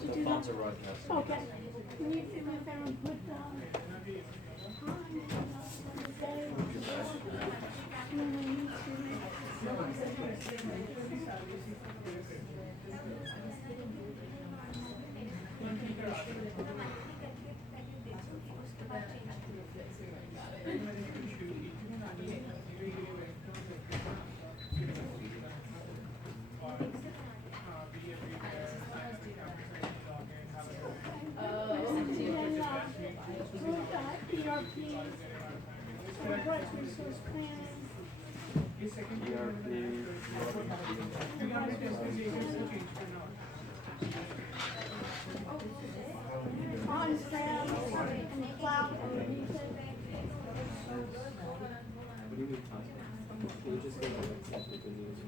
The fonts are broadcast. Okay. Can you do me a favor and put time ERP, enterprise resource planning, on-prem and cloud underneath it. What do you mean time? Can you just go to the technical news?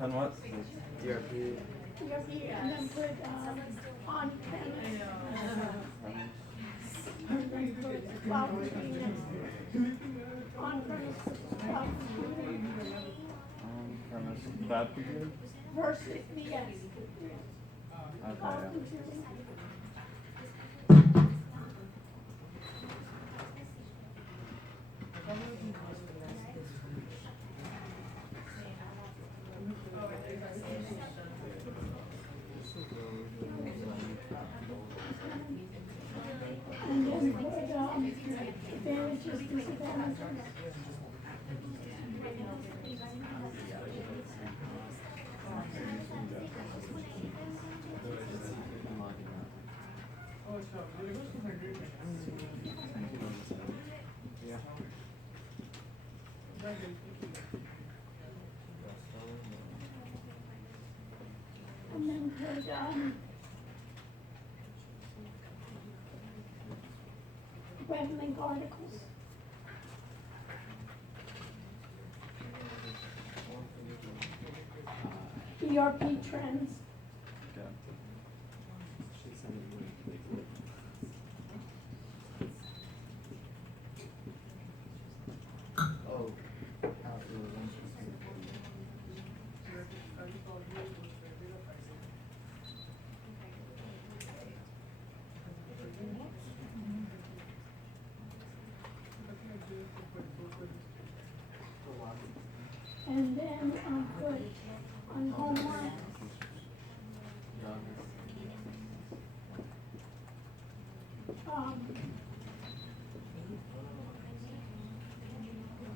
On what? ERP. ERP, and then put, on-premise. And then put cloud computing. On-premise cloud computing On-premise cloud computing? versus VS. Okay, Cloud yeah. computing. And then put, advantages, disadvantages. Yeah. And then put, web link articles. ERP trends. Okay. Should send it away. Oh. And then, put on homework,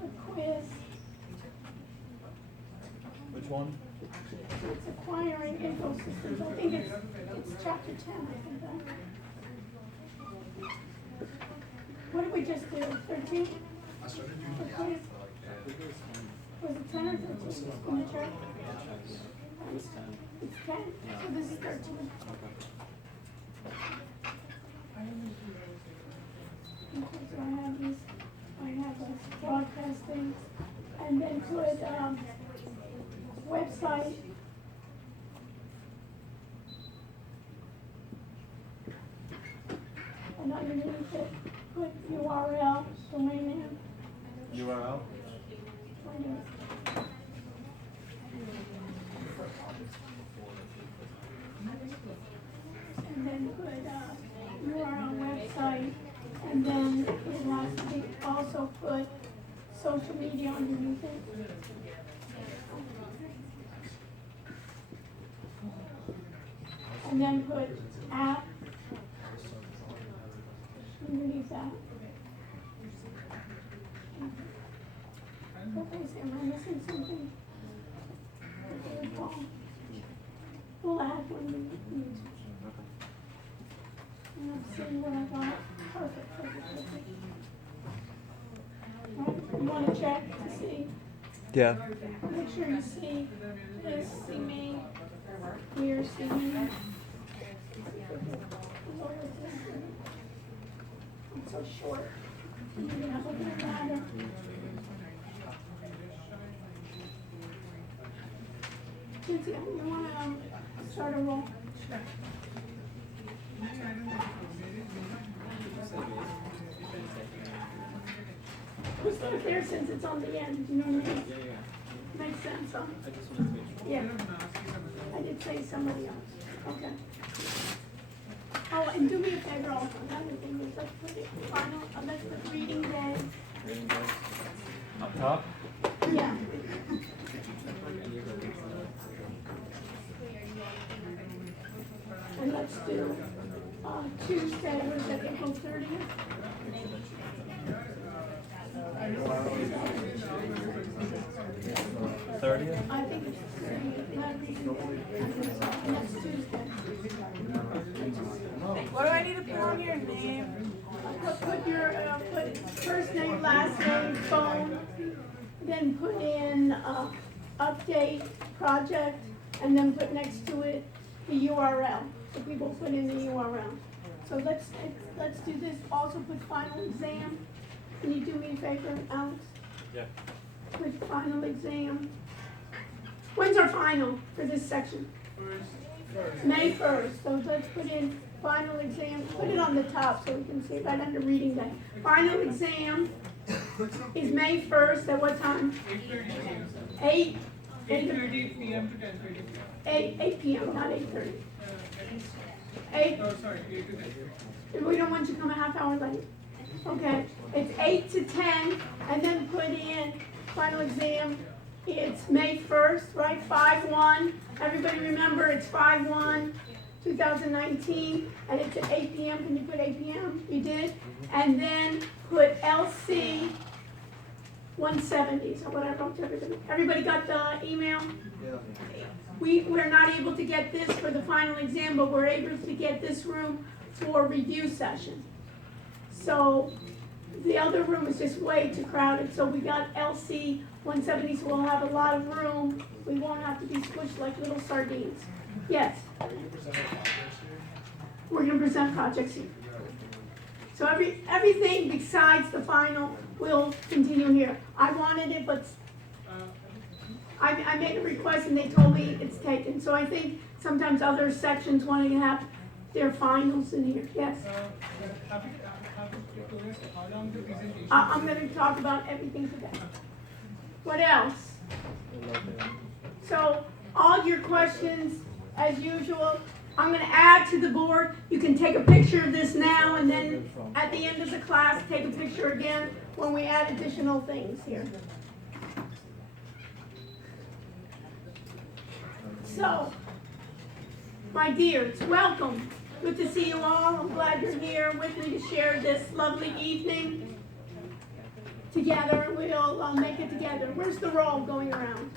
a quiz, Which one? it's acquiring info systems, I think it's chapter 10, I think that. What did we just do, 13? I started The doing quiz, was it 10 or 13, in the chart? It was 10. It's 10, so this is 13. Okay, so I have these, I have this broadcasting, and then put, website. And underneath it, put URL, domain name. URL? And then put, URL website, and then it has to be, also put social media underneath it. And then put app underneath that. Okay, so am I missing something? Okay, Paul. We'll add when we need to. And I'm seeing what I got. Perfect. Right, you wanna check to see, Yeah. make sure you see this, see me, here, see me. I'm so short. You're gonna have to look at ladder. Did Cynthia, you wanna, start a roll? We'll start there since it's on the end, you know what I mean? Yeah, yeah. Makes sense, huh? I just wanted to make sure. Yeah. I did say somebody else, okay. Oh, and do me a favor also, another thing is let's put it final, let's put reading day, Reading day. Up top? yeah. And you go. And let's do, Tuesday, what is that, April 30th? Thirtieth? I think it's 30th, not reading day. Next Tuesday. What do I need to put on your name? Put your, put first name, last name, phone, then put in, update, project, and then put next to it the URL. So people put in the URL. So let's do this, also put final exam. Can you do me a favor, Alex? Yeah. Put final exam. When's our final for this section? May 1st, so let's put in final exam, put it on the top so we can see right under reading day. Final exam is May 1st, at what time? 8? 8:30 p.m. to 10:30 p.m. 8 p.m., not 8:30. 8, Oh, sorry, 8 to 10. we don't want you to come a half hour late. Okay, it's 8 to 10, and then put in final exam, it's May 1st, right, 5/1. Everybody remember, it's 5/1, 2019, and it's at 8 p.m. Can you put 8 p.m.? You did? And then put LC 170, so what I wrote to everybody. Everybody got the email? Yeah. We're not able to get this for the final exam, but we're able to get this room for review session. So the other room is just way too crowded, so we got LC 170, so we'll have a lot of room. We won't have to be squished like little sardines. Yes, Are you presenting projects here? we're gonna present projects here. So everything besides the final will continue here. I wanted it, but I made a request and they told me it's taken. So I think sometimes other sections want to have their finals in here. Yes. Have you told us how long the presentation? I'm going to talk about everything today. What else? So all your questions, as usual, I'm going to add to the board. You can take a picture of this now and then at the end of the class, take a picture again when we add additional things here. So, my dears, welcome. Good to see you all. I'm glad you're here with me to share this lovely evening together. We'll make it together. Where's the roll going around?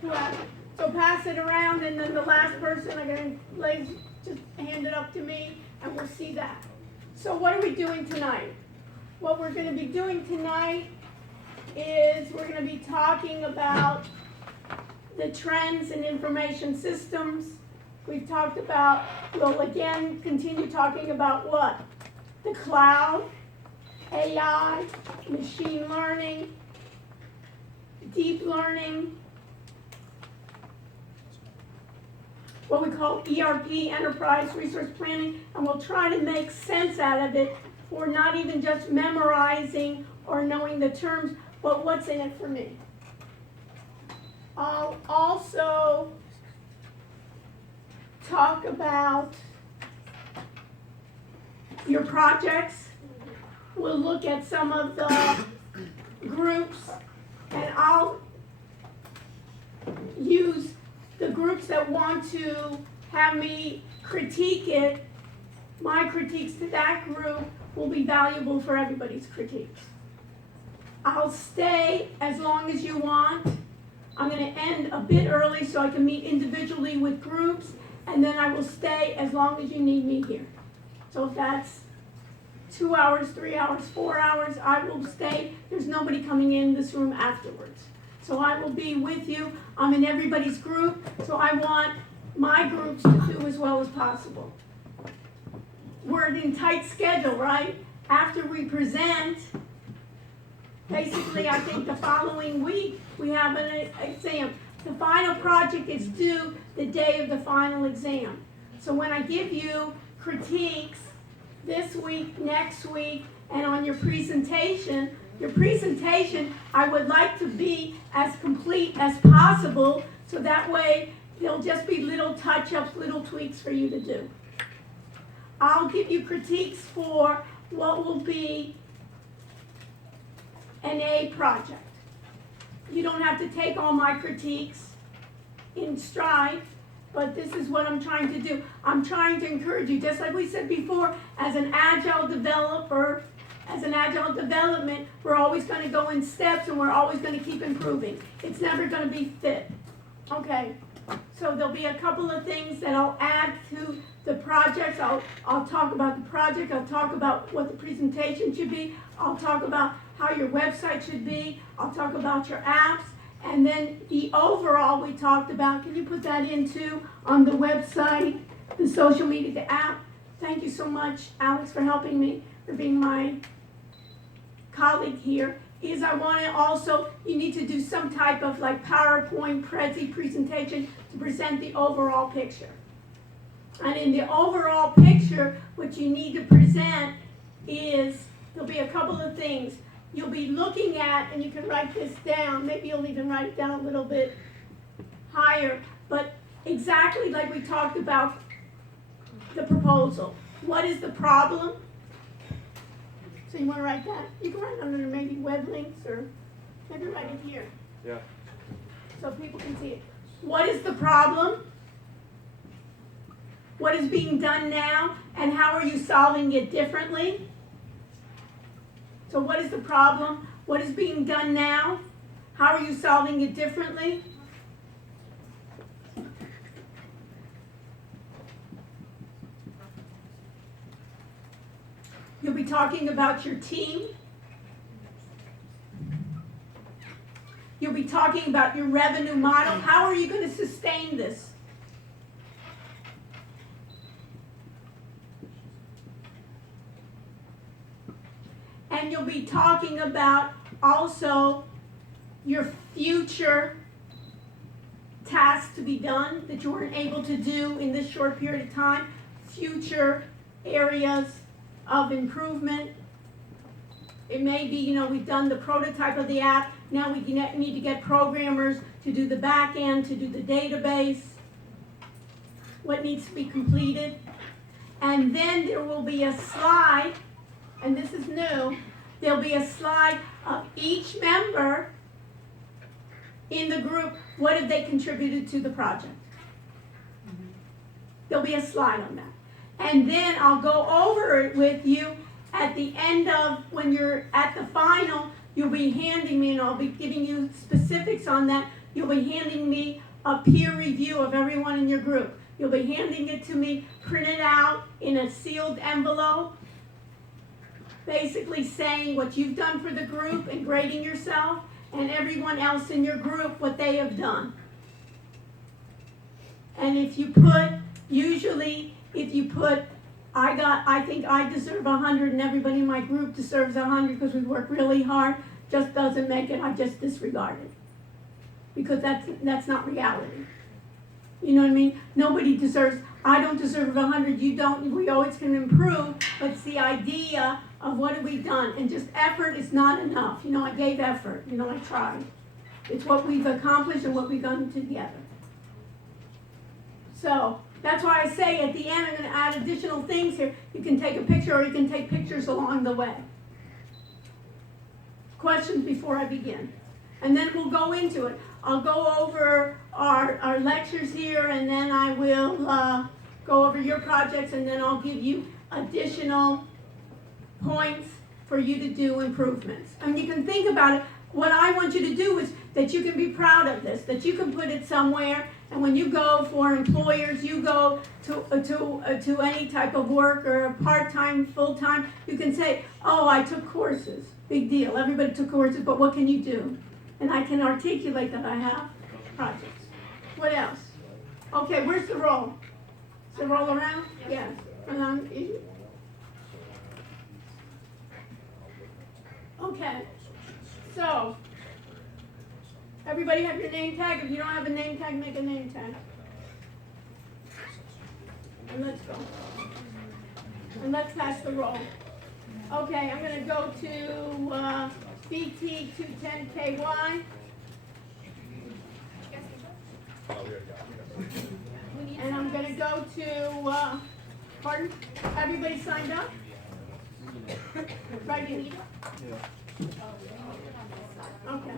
Whoever. So pass it around, and then the last person, I'm going to just hand it up to me, and we'll see that. So what are we doing tonight? What we're going to be doing tonight is we're going to be talking about the trends in information systems. We've talked about, we'll again continue talking about what? The cloud, AI, machine learning, deep learning, what we call ERP, enterprise resource planning, and we'll try to make sense out of it for not even just memorizing or knowing the terms, but what's in it for me. I'll also talk about your projects. We'll look at some of the groups, and I'll use the groups that want to have me critique it. My critiques to that group will be valuable for everybody's critiques. I'll stay as long as you want. I'm going to end a bit early so I can meet individually with groups, and then I will stay as long as you need me here. So if that's 2 hours, 3 hours, 4 hours, I will stay. There's nobody coming in this room afterwards. So I will be with you. I'm in everybody's group, so I want my groups to do as well as possible. We're in tight schedule, right? After we present, basically I think the following week we have an exam. The final project is due the day of the final exam. So when I give you critiques this week, next week, and on your presentation, I would like to be as complete as possible, so that way there'll just be little touch-ups, little tweaks for you to do. I'll give you critiques for what will be an A project. You don't have to take all my critiques in stride, but this is what I'm trying to do. I'm trying to encourage you, just like we said before, as an agile developer, as an agile development, we're always going to go in steps and we're always going to keep improving. It's never going to be fit. Okay, so there'll be a couple of things that I'll add to the projects. I'll talk about the project. I'll talk about what the presentation should be. I'll talk about how your website should be. I'll talk about your apps. And then the overall we talked about, can you put that into on the website, the social media, the app? Thank you so much, Alex, for helping me, for being my colleague here. Is I want to also, you need to do some type of like PowerPoint, Prezi presentation to present the overall picture. And in the overall picture, what you need to present is, there'll be a couple of things you'll be looking at, and you can write this down. Maybe you'll even write it down a little bit higher, but exactly like we talked about the proposal. What is the problem? So you want to write that? You can write it under maybe web links, or maybe write it here. Yeah. So people can see it. What is the problem? What is being done now, and how are you solving it differently? So what is the problem? What is being done now? How are you solving it differently? You'll be talking about your team. You'll be talking about your revenue model. How are you going to sustain this? And you'll be talking about also your future tasks to be done that you weren't able to do in this short period of time, future areas of improvement. It may be, we've done the prototype of the app. Now we need to get programmers to do the back end, to do the database, what needs to be completed. And then there will be a slide, and this is new, there'll be a slide of each member in the group, what have they contributed to the project. There'll be a slide on that. And then I'll go over it with you at the end of, when you're at the final, you'll be handing me, and I'll be giving you specifics on that, you'll be handing me a peer review of everyone in your group. You'll be handing it to me printed out in a sealed envelope, basically saying what you've done for the group and grading yourself, and everyone else in your group what they have done. And if you put, usually, if you put, I think I deserve 100 and everybody in my group deserves 100 because we work really hard, just doesn't make it, I just disregard it. Because that's not reality. You know what I mean? Nobody deserves, I don't deserve 100, you don't, we always can improve, but it's the idea of what have we done, and just effort is not enough. I gave effort, I tried. It's what we've accomplished and what we've done together. So, that's why I say at the end I'm going to add additional things here. You can take a picture or you can take pictures along the way. Questions before I begin? And then we'll go into it. I'll go over our lectures here, and then I will go over your projects, and then I'll give you additional points for you to do improvements. And you can think about it. What I want you to do is that you can be proud of this, that you can put it somewhere, and when you go for employers, you go to any type of work, or part-time, full-time, you can say, oh, I took courses. Big deal. Everybody took courses, but what can you do? And I can articulate that I have projects. What else? Okay, where's the roll? Is the roll around? Yes. Okay. So, Everybody have your name tag? If you don't have a name tag, make a name tag. And let's go. And let's pass the roll. Okay, I'm gonna go to BT 210KY. And I'm gonna go to, pardon, everybody signed up? Right, Anita? Yeah. Okay.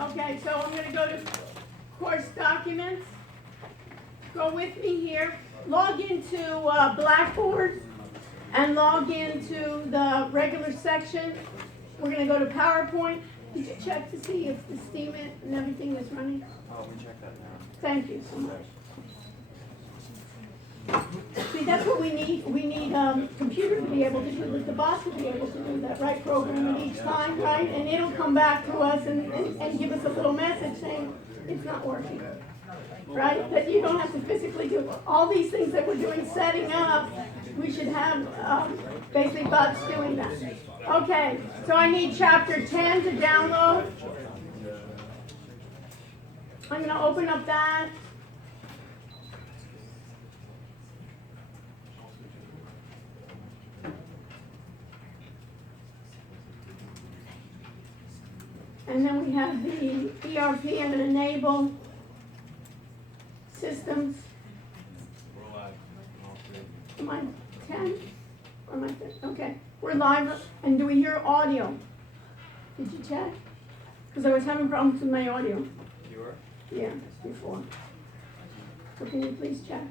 Okay, so I'm gonna go to course documents. Go with me here. Log into Blackboard and log into the regular section. We're gonna go to PowerPoint. Did you check to see if the Steam and everything is running? Oh, we checked that now. Thank you so much. See, that's what we need. We need computer to be able to do that, the boss to be able to do that, right? Program it each time, right? And it'll come back to us and give us a little message saying it's not working, right? That you don't have to physically do all these things that we're doing, setting up. We should have basically bots doing that. Okay, so I need chapter 10 to download. I'm going to open up that. And then we have the ERP and enable systems. We're live. All three. Am I 10? Or am I 10? Okay, we're live. And do we hear audio? Did you check? Because I was having problems with my audio. You were? Yeah, before. So can you please check?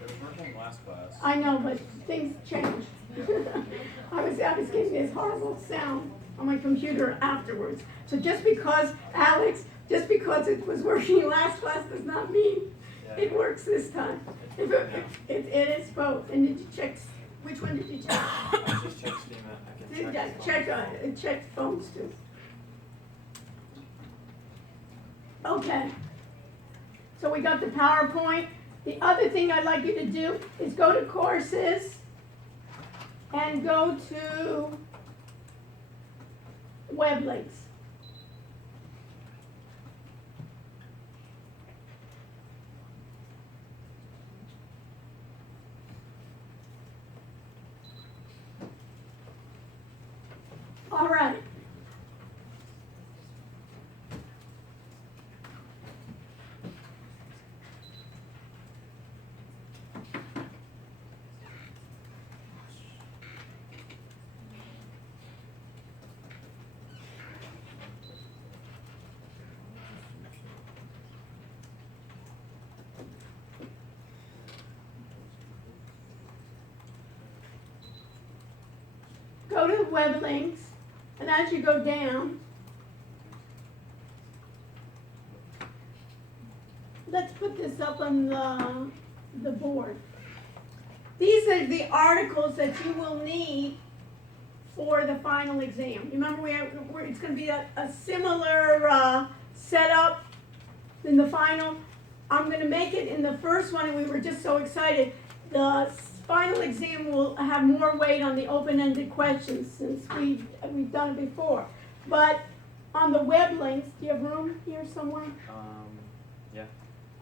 It was working last class. I know, but things change. I was getting this horrible sound on my computer afterwards. So just because, Alex, just because it was working last class does not mean it works this time. It is both. And did you check, which one did you check? I just checked Steam. I can check. Check phones too. Okay. So we got the PowerPoint. The other thing I'd like you to do is go to courses and go to web links. All right. Go to web links, and as you go down, let's put this up on the board. These are the articles that you will need for the final exam. Remember, it's going to be a similar setup in the final. I'm going to make it in the first one, and we were just so excited. The final exam will have more weight on the open-ended questions since we've done it before. But on the web links, do you have room here somewhere? Yeah.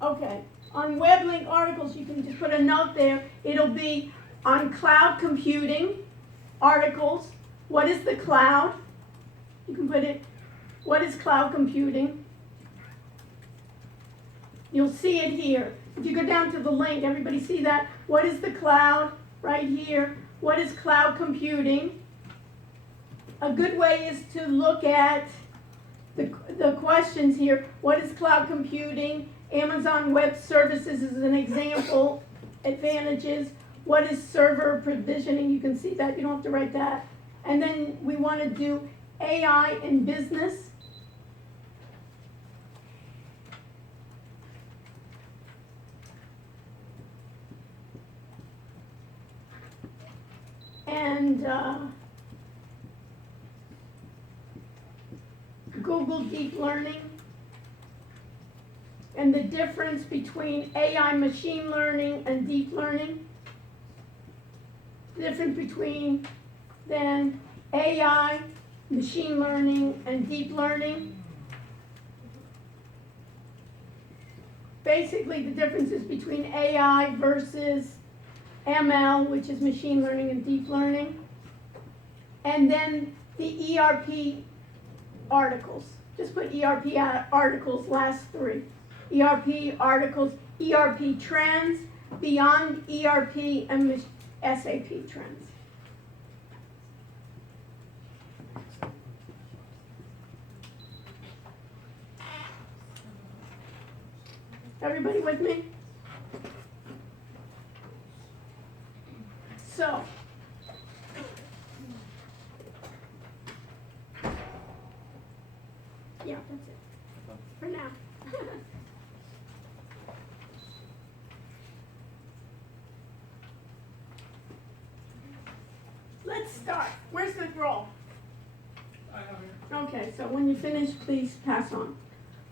Okay. On web link articles, you can just put a note there. It'll be on cloud computing articles. What is the cloud? You can put it, what is cloud computing? You'll see it here. If you go down to the link, everybody see that? What is the cloud? Right here. What is cloud computing? A good way is to look at the questions here. What is cloud computing? Amazon Web Services is an example. Advantages. What is server provisioning? You can see that. You don't have to write that. And then we want to do AI in business. And Google Deep Learning, and the difference between AI machine learning and deep learning, the difference between then AI machine learning, and deep learning. Basically, the differences between AI versus ML, which is machine learning and deep learning. And then the ERP articles. Just put ERP articles, last three. ERP articles, ERP trends, beyond ERP, and SAP trends. Everybody with me? So, yeah, that's it for now. Let's start. Where's the roll? I have it. Okay, so when you finish, please pass on.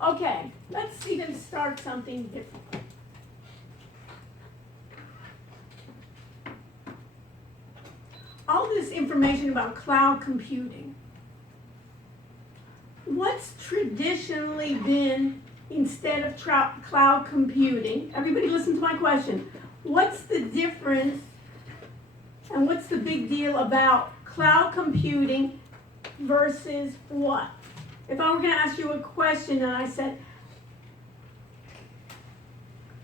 Okay, let's see them start something different. All this information about cloud computing. What's traditionally been, instead of cloud computing, everybody listen to my question. What's the difference and what's the big deal about cloud computing versus what? If I were going to ask you a question and I said,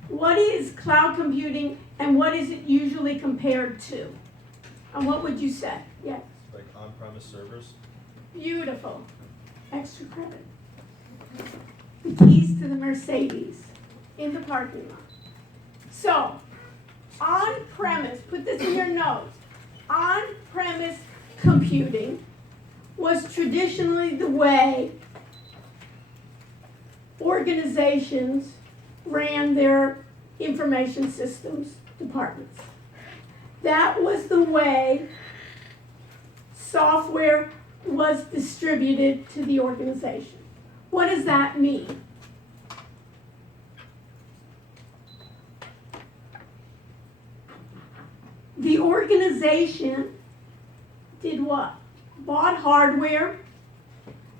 what is cloud computing and what is it usually compared to? And what would you say? Yes. Like on-premise servers? Beautiful. Extra credit. The keys to the Mercedes in the parking lot. So, on-premise, put this in your notes, on-premise computing was traditionally the way organizations ran their information systems departments. That was the way software was distributed to the organization. What does that mean? The organization did what? Bought hardware.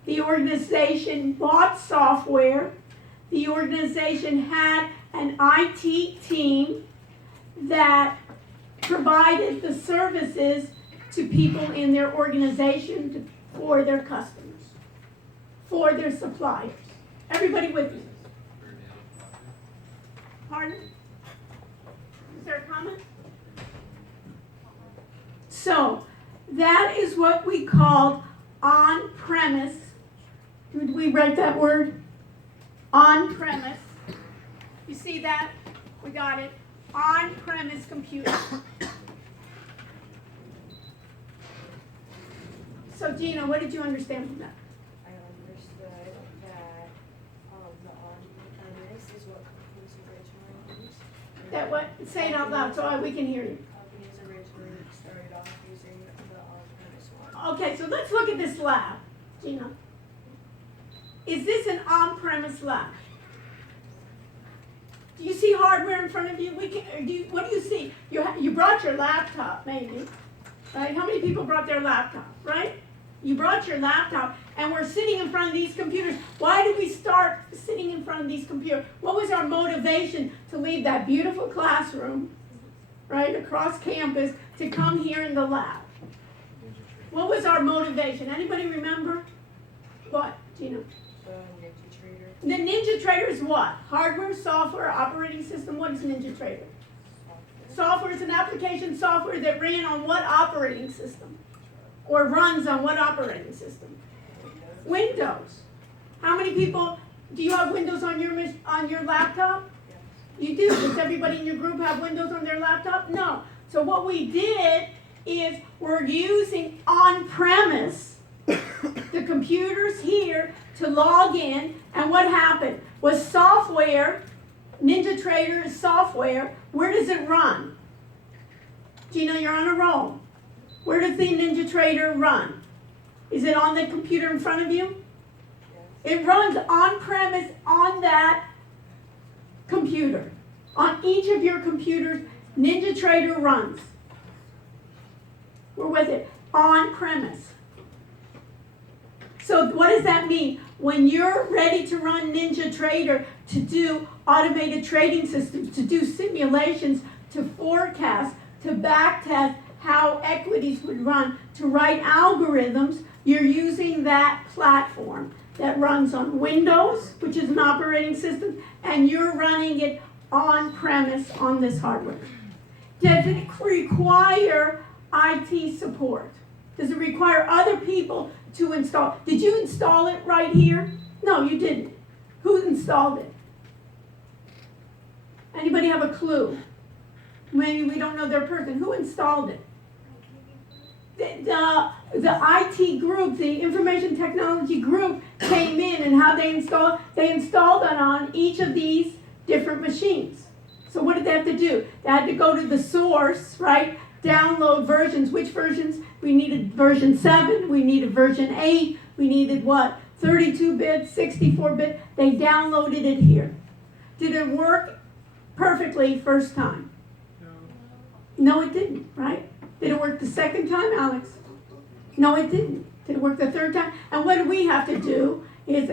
The organization bought software. The organization had an IT team that provided the services to people in their organization for their customers, for their suppliers. Everybody with me? Pardon? Is there a comment? So, that is what we called on-premise. Did we write that word? On-premise. You see that? We got it. On-premise computing. So Gina, what did you understand from that? I understood that the on-premise is what companies originally used. That what? Say it out loud so we can hear you. Companies originally started off using the on-premise one. Okay, so let's look at this lab, Gina. Is this an on-premise lab? Do you see hardware in front of you? What do you see? You brought your laptop, maybe, right? How many people brought their laptop, right? You brought your laptop, and we're sitting in front of these computers. Why did we start sitting in front of these computers? What was our motivation to leave that beautiful classroom, right, across campus, to come here in the lab? What was our motivation? Anybody remember? What, Gina? The NinjaTrader. The NinjaTrader is what? Hardware, software, operating system. What is NinjaTrader? Software is an application software that ran on what operating system? Or runs on what operating system? Windows. How many people, do you have Windows on your laptop? Yes. You do. Does everybody in your group have Windows on their laptop? No. So what we did is we're using on-premise the computers here to log in, and what happened was software, NinjaTrader is software, where does it run? Gina, you're on a roll. Where does the NinjaTrader run? Is it on the computer in front of you? Yes. It runs on-premise on that computer. On each of your computers, NinjaTrader runs. We're with it. On-premise. So what does that mean? When you're ready to run NinjaTrader, to do automated trading systems, to do simulations, to forecast, to backtest how equities would run, to write algorithms, you're using that platform that runs on Windows, which is an operating system, and you're running it on premise on this hardware. Does it require IT support? Does it require other people to install? Did you install it right here? No, you didn't. Who installed it? Anybody have a clue? Maybe we don't know their person. Who installed it? The IT group, the information technology group came in, and how they installed it on each of these different machines. So what did they have to do? They had to go to the source, right? Download versions. Which versions? We needed version 7, we needed version 8, we needed what? 32-bit, 64-bit. They downloaded it here. Did it work perfectly first time? No, it didn't, right? Did it work the second time, Alex? No, it didn't. Did it work the third time? And what we have to do is,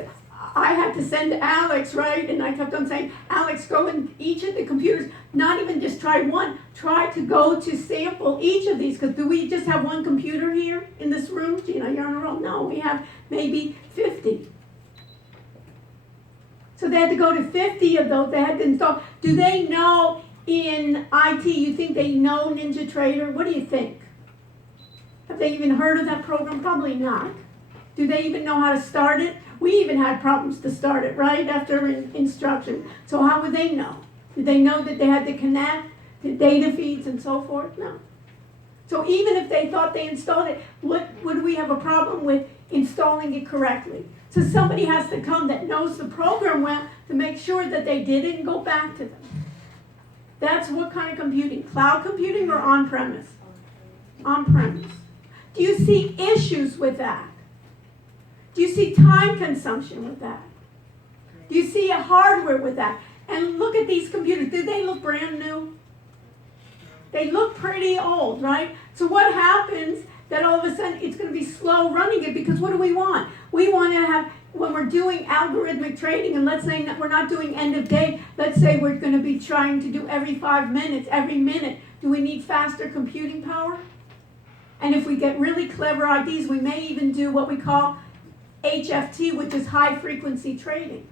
I had to send Alex, right? And I kept on saying, Alex, go in each of the computers, not even just try one, try to go to sample each of these, because do we just have one computer here in this room? Gina, you're on a roll. No, we have maybe 50. So they had to go to 50 of those, they had to install. Do they know in IT, you think they know NinjaTrader? What do you think? Have they even heard of that program? Probably not. Do they even know how to start it? We even had problems to start it, right, after instruction. So how would they know? Did they know that they had to connect to data feeds and so forth? No. So even if they thought they installed it, would we have a problem with installing it correctly? So somebody has to come that knows the program well to make sure that they did it and go back to them. That's what kind of computing? Cloud computing or on-premise? On-premise. Do you see issues with that? Do you see time consumption with that? Do you see a hardware with that? And look at these computers. Do they look brand new? They look pretty old, right? So what happens that all of a sudden it's going to be slow running it, because what do we want? We want to have, when we're doing algorithmic trading, and let's say that we're not doing end of day, let's say we're going to be trying to do every 5 minutes, every minute. Do we need faster computing power? And if we get really clever IDs, we may even do what we call HFT, which is high frequency trading.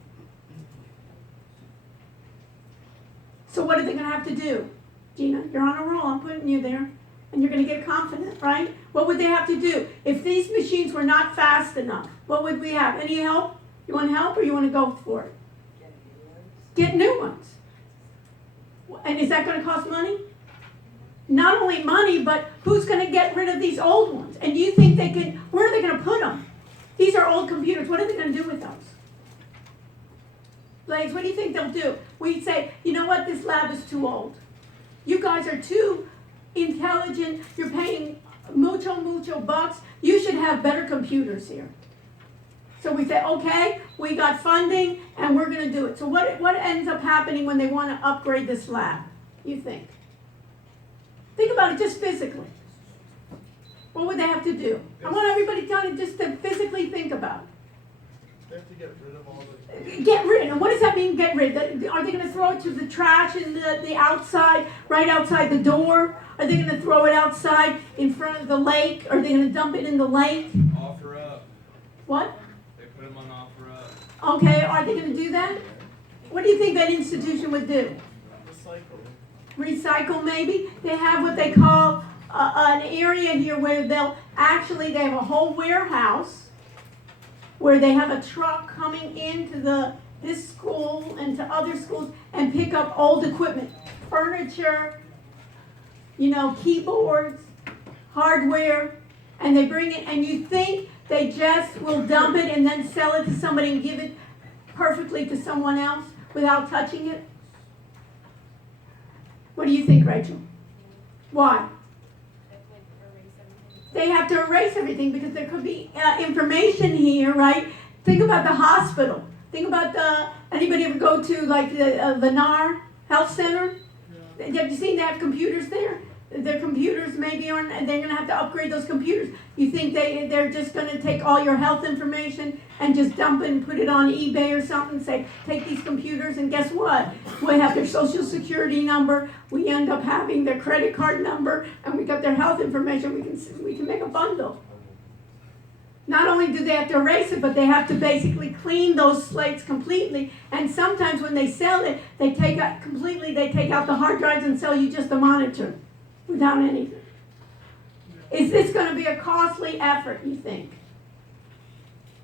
So what are they going to have to do? Gina, you're on a roll, I'm putting you there. And you're going to get confident, right? What would they have to do? If these machines were not fast enough, what would we have? Any help? You want help, or you want to go for it? Get new ones. And is that going to cost money? Not only money, but who's going to get rid of these old ones? And do you think they can, where are they going to put them? These are old computers. What are they going to do with those? Blaze, what do you think they'll do? We'd say, you know what, this lab is too old. You guys are too intelligent. You're paying mucho bucks. You should have better computers here. So we say, okay, we got funding, and we're going to do it. So what ends up happening when they want to upgrade this lab, you think? Think about it just physically. What would they have to do? I want everybody just to physically think about it. They have to get rid of all the... Get rid. And what does that mean, get rid? Are they going to throw it to the trash in the outside, right outside the door? Are they going to throw it outside in front of the lake? Are they going to dump it in the lake? Offer up. What? They put them on offer up. Okay, are they going to do that? What do you think that institution would do? Recycle, maybe? They have what they call an area here where they have a whole warehouse where they have a truck coming into this school and to other schools and pick up old equipment, furniture, keyboards, hardware, and they bring it, and you think they just will dump it and then sell it to somebody and give it perfectly to someone else without touching it? What do you think, Rachel? Why? They have to erase everything because there could be information here, right? Think about the hospital. Think about anybody ever go to like the NAR Health Center? Yeah. Have you seen they have computers there? their computers maybe aren't, they're gonna have to upgrade those computers. You think they're just gonna take all your health information and just dump it and put it on eBay or something, say, take these computers, and guess what? We have their social security number, we end up having their credit card number, and we got their health information, we can make a bundle. Not only do they have to erase it, but they have to basically clean those slates completely. And sometimes when they sell it, they take out the hard drives and sell you just a monitor without anything. Is this going to be a costly effort, you think?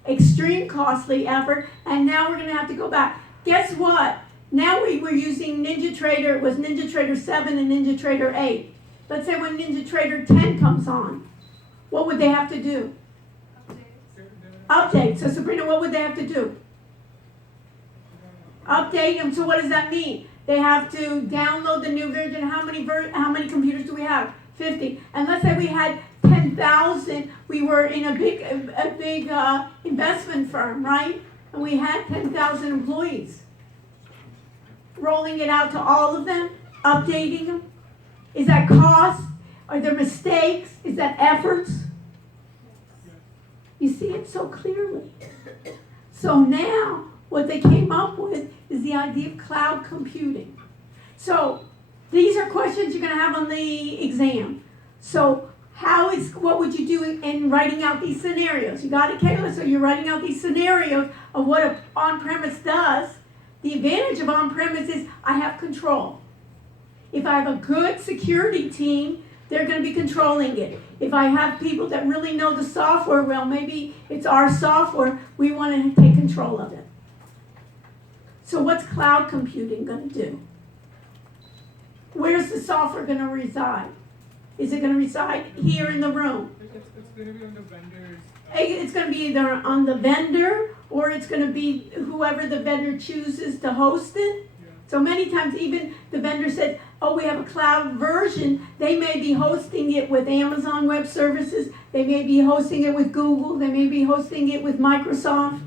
Extreme costly effort. And now we're going to have to go back. Guess what? Now we were using NinjaTrader. It was NinjaTrader 7 and NinjaTrader 8. Let's say when NinjaTrader 10 comes on, what would they have to do? Update. So Sabrina, what would they have to do? Update them. So what does that mean? They have to download the new version. How many computers do we have? 50. And let's say we had 10,000. We were in a big investment firm, right? And we had 10,000 employees. Rolling it out to all of them, updating them. Is that cost? Are there mistakes? Is that efforts? You see it so clearly. So now, what they came up with is the idea of cloud computing. So these are questions you're going to have on the exam. So what would you do in writing out these scenarios? You got it, Kayla? So you're writing out these scenarios of what an on-premise does. The advantage of on-premise is I have control. If I have a good security team, they're going to be controlling it. If I have people that really know the software well, maybe it's our software, we want to take control of it. So what's cloud computing going to do? Where's the software going to reside? Is it going to reside here in the room? It's going to be on the vendors. It's going to be either on the vendor, or it's going to be whoever the vendor chooses to host it. Yeah. So many times even the vendor says, oh, we have a cloud version. They may be hosting it with Amazon Web Services. They may be hosting it with Google. They may be hosting it with Microsoft.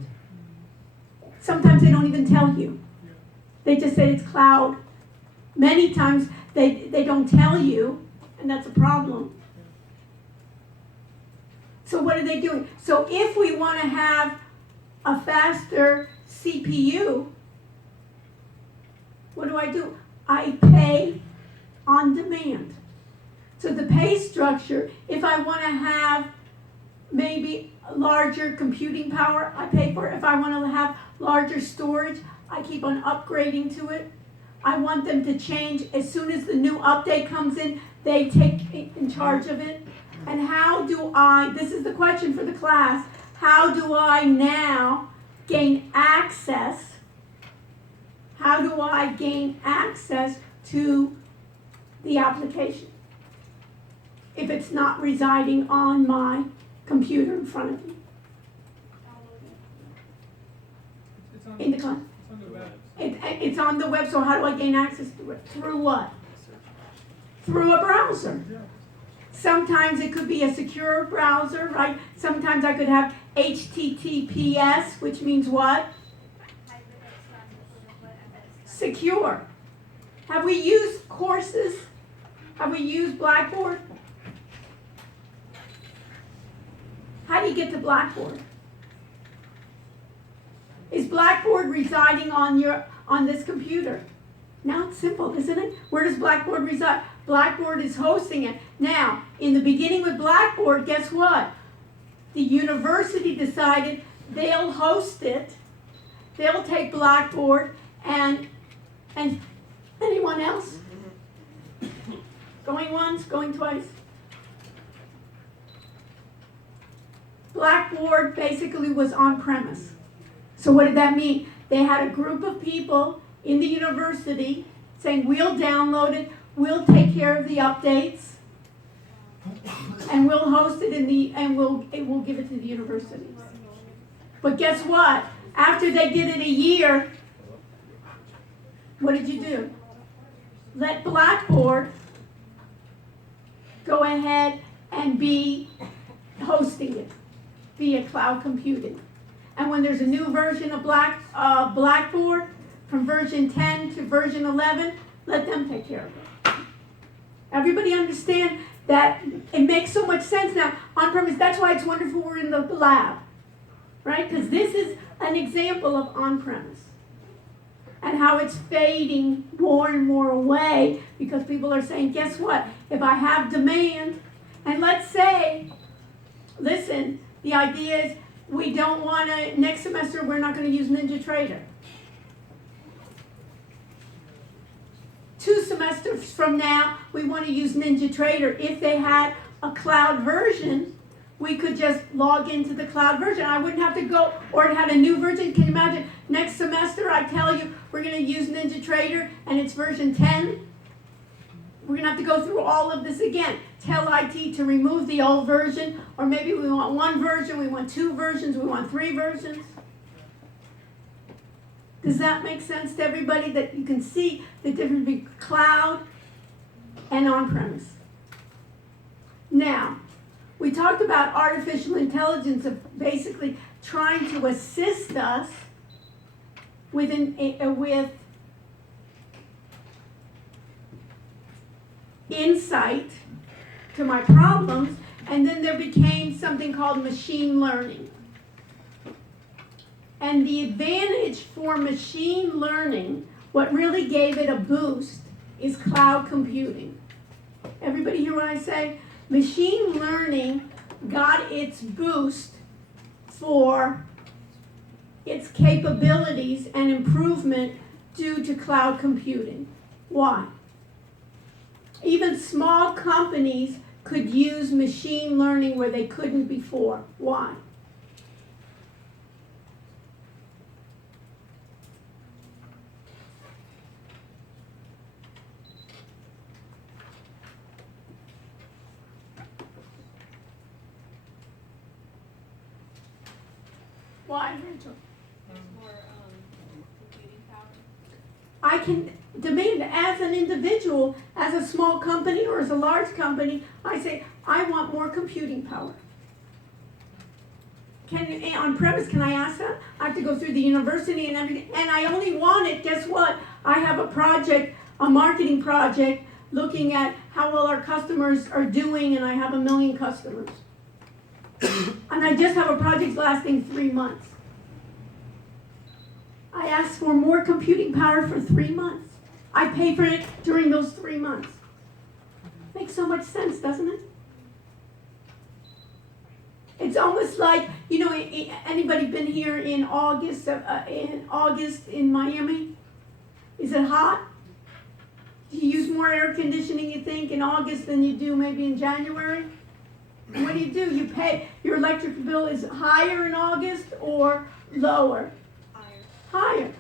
Sometimes they don't even tell you. Yeah. They just say it's cloud. Many times they don't tell you, and that's a problem. So what are they doing? So if we want to have a faster CPU, what do? I pay on demand. So the pay structure, if I want to have maybe larger computing power, I pay for it. If I want to have larger storage, I keep on upgrading to it. I want them to change as soon as the new update comes in, they take in charge of it. And how do this is the question for the class, how do I now gain access? How do I gain access to the application if it's not residing on my computer in front of me? In the class. It's on the web. It's on the web, so how do I gain access to it? Through what? Through a browser. Yeah. Sometimes it could be a secure browser, right? Sometimes I could have HTTPS, which means what? Secure. Have we used courses? Have we used Blackboard? How do you get to Blackboard? Is Blackboard residing on this computer? Now it's simple, isn't it? Where does Blackboard reside? Blackboard is hosting it. Now, in the beginning with Blackboard, guess what? The university decided they'll host it. They'll take Blackboard and anyone else? Going once, going twice. Blackboard basically was on premise. So what did that mean? They had a group of people in the university saying, we'll download it, we'll take care of the updates, and we'll host it we'll give it to the university. But guess what? After they did it a year, what did you do? Let Blackboard go ahead and be hosting it via cloud computing. And when there's a new version of Blackboard, from version 10 to version 11, let them take care of it. Everybody understand that it makes so much sense now on-premise. That's why it's wonderful we're in the lab, right? Because this is an example of on-premise and how it's fading more and more away because people are saying, guess what? If I have demand, and let's say, listen, the idea is we don't want to, next semester we're not going to use NinjaTrader. 2 semesters from now, we want to use NinjaTrader. If they had a cloud version, we could just log into the cloud version. I wouldn't have to go, or it had a new version. Can you imagine? Next semester, I tell you, we're going to use NinjaTrader, and it's version 10. We're going to have to go through all of this again. Tell IT to remove the old version, or maybe we want 1 version, we want 2 versions, we want 3 versions. Does that make sense to everybody, that you can see the difference between cloud and on-premise? Now, we talked about artificial intelligence of basically trying to assist us with insight to my problems, and then there became something called machine learning. And the advantage for machine learning, what really gave it a boost, is cloud computing. Everybody hear what I say? Machine learning got its boost for its capabilities and improvement due to cloud computing. Why? Even small companies could use machine learning where they couldn't before. Why? Why, Rachel? More computing power. I can demand as an individual, as a small company or as a large company, I say, I want more computing power. On premise, can I ask that? I have to go through the university and everything, and I only want it, guess what? I have a project, a marketing project, looking at how well our customers are doing, and I have 1 million customers. And I just have a project lasting 3 months. I ask for more computing power for 3 months. I pay for it during those 3 months. Makes so much sense, doesn't it? It's almost like, you know, anybody been here in August in Miami? Is it hot? Do you use more air conditioning, you think, in August than you do maybe in January? What do? You pay, your electric bill is higher in August or lower? Higher.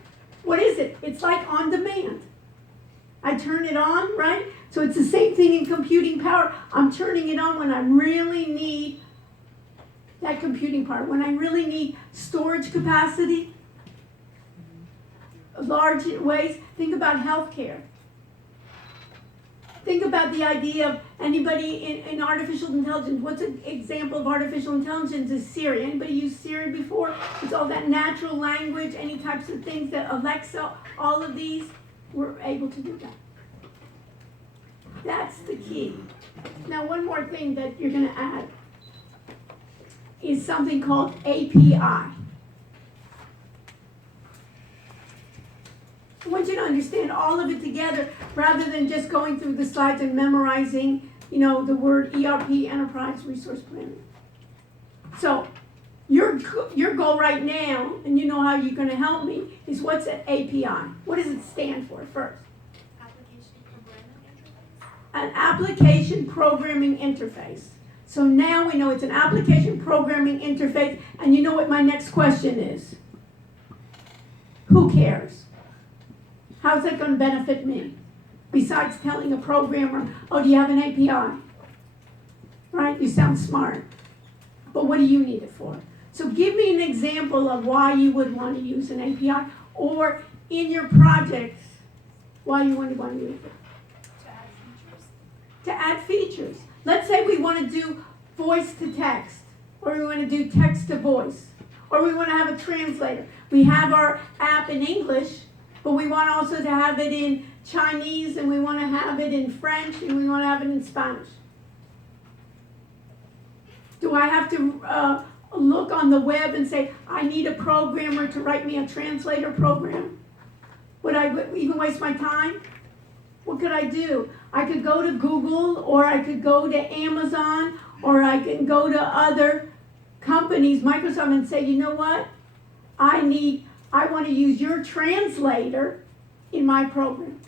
What is it? It's like on demand. I turn it on, right? So it's the same thing in computing power. I'm turning it on when I really need that computing power, when I really need storage capacity, large ways. Think about healthcare. Think about the idea of anybody in artificial intelligence. What's an example of artificial intelligence is Siri. Anybody used Siri before? It's all that natural language, any types of things that Alexa, all of these, we're able to do that. That's the key. Now, one more thing that you're going to add is something called API. I want you to understand all of it together rather than just going through the slides and memorizing, you know, the word ERP, Enterprise Resource Planning. So your goal right now, and you know how you're going to help me, is what's an API? What does it stand for first? Application programming interface. An application programming interface. So now we know it's an application programming interface, and you know what my next question is? Who cares? How's that going to benefit me? Besides telling a programmer, oh, do you have an API? Right? You sound smart. But what do you need it for? So give me an example of why you would want to use an API, or in your projects, why you would want to use it. To add features. Let's say we want to do voice to text, or we want to do text to voice, or we want to have a translator. We have our app in English, but we want also to have it in Chinese and we want to have it in French and we want to have it in Spanish? Do I have to look on the web and say, I need a programmer to write me a translator program? Would I even waste my time? What could I do? I could go to Google, or I could go to Amazon, or I can go to other companies, Microsoft, and say, you know what? I want to use your translator in my program.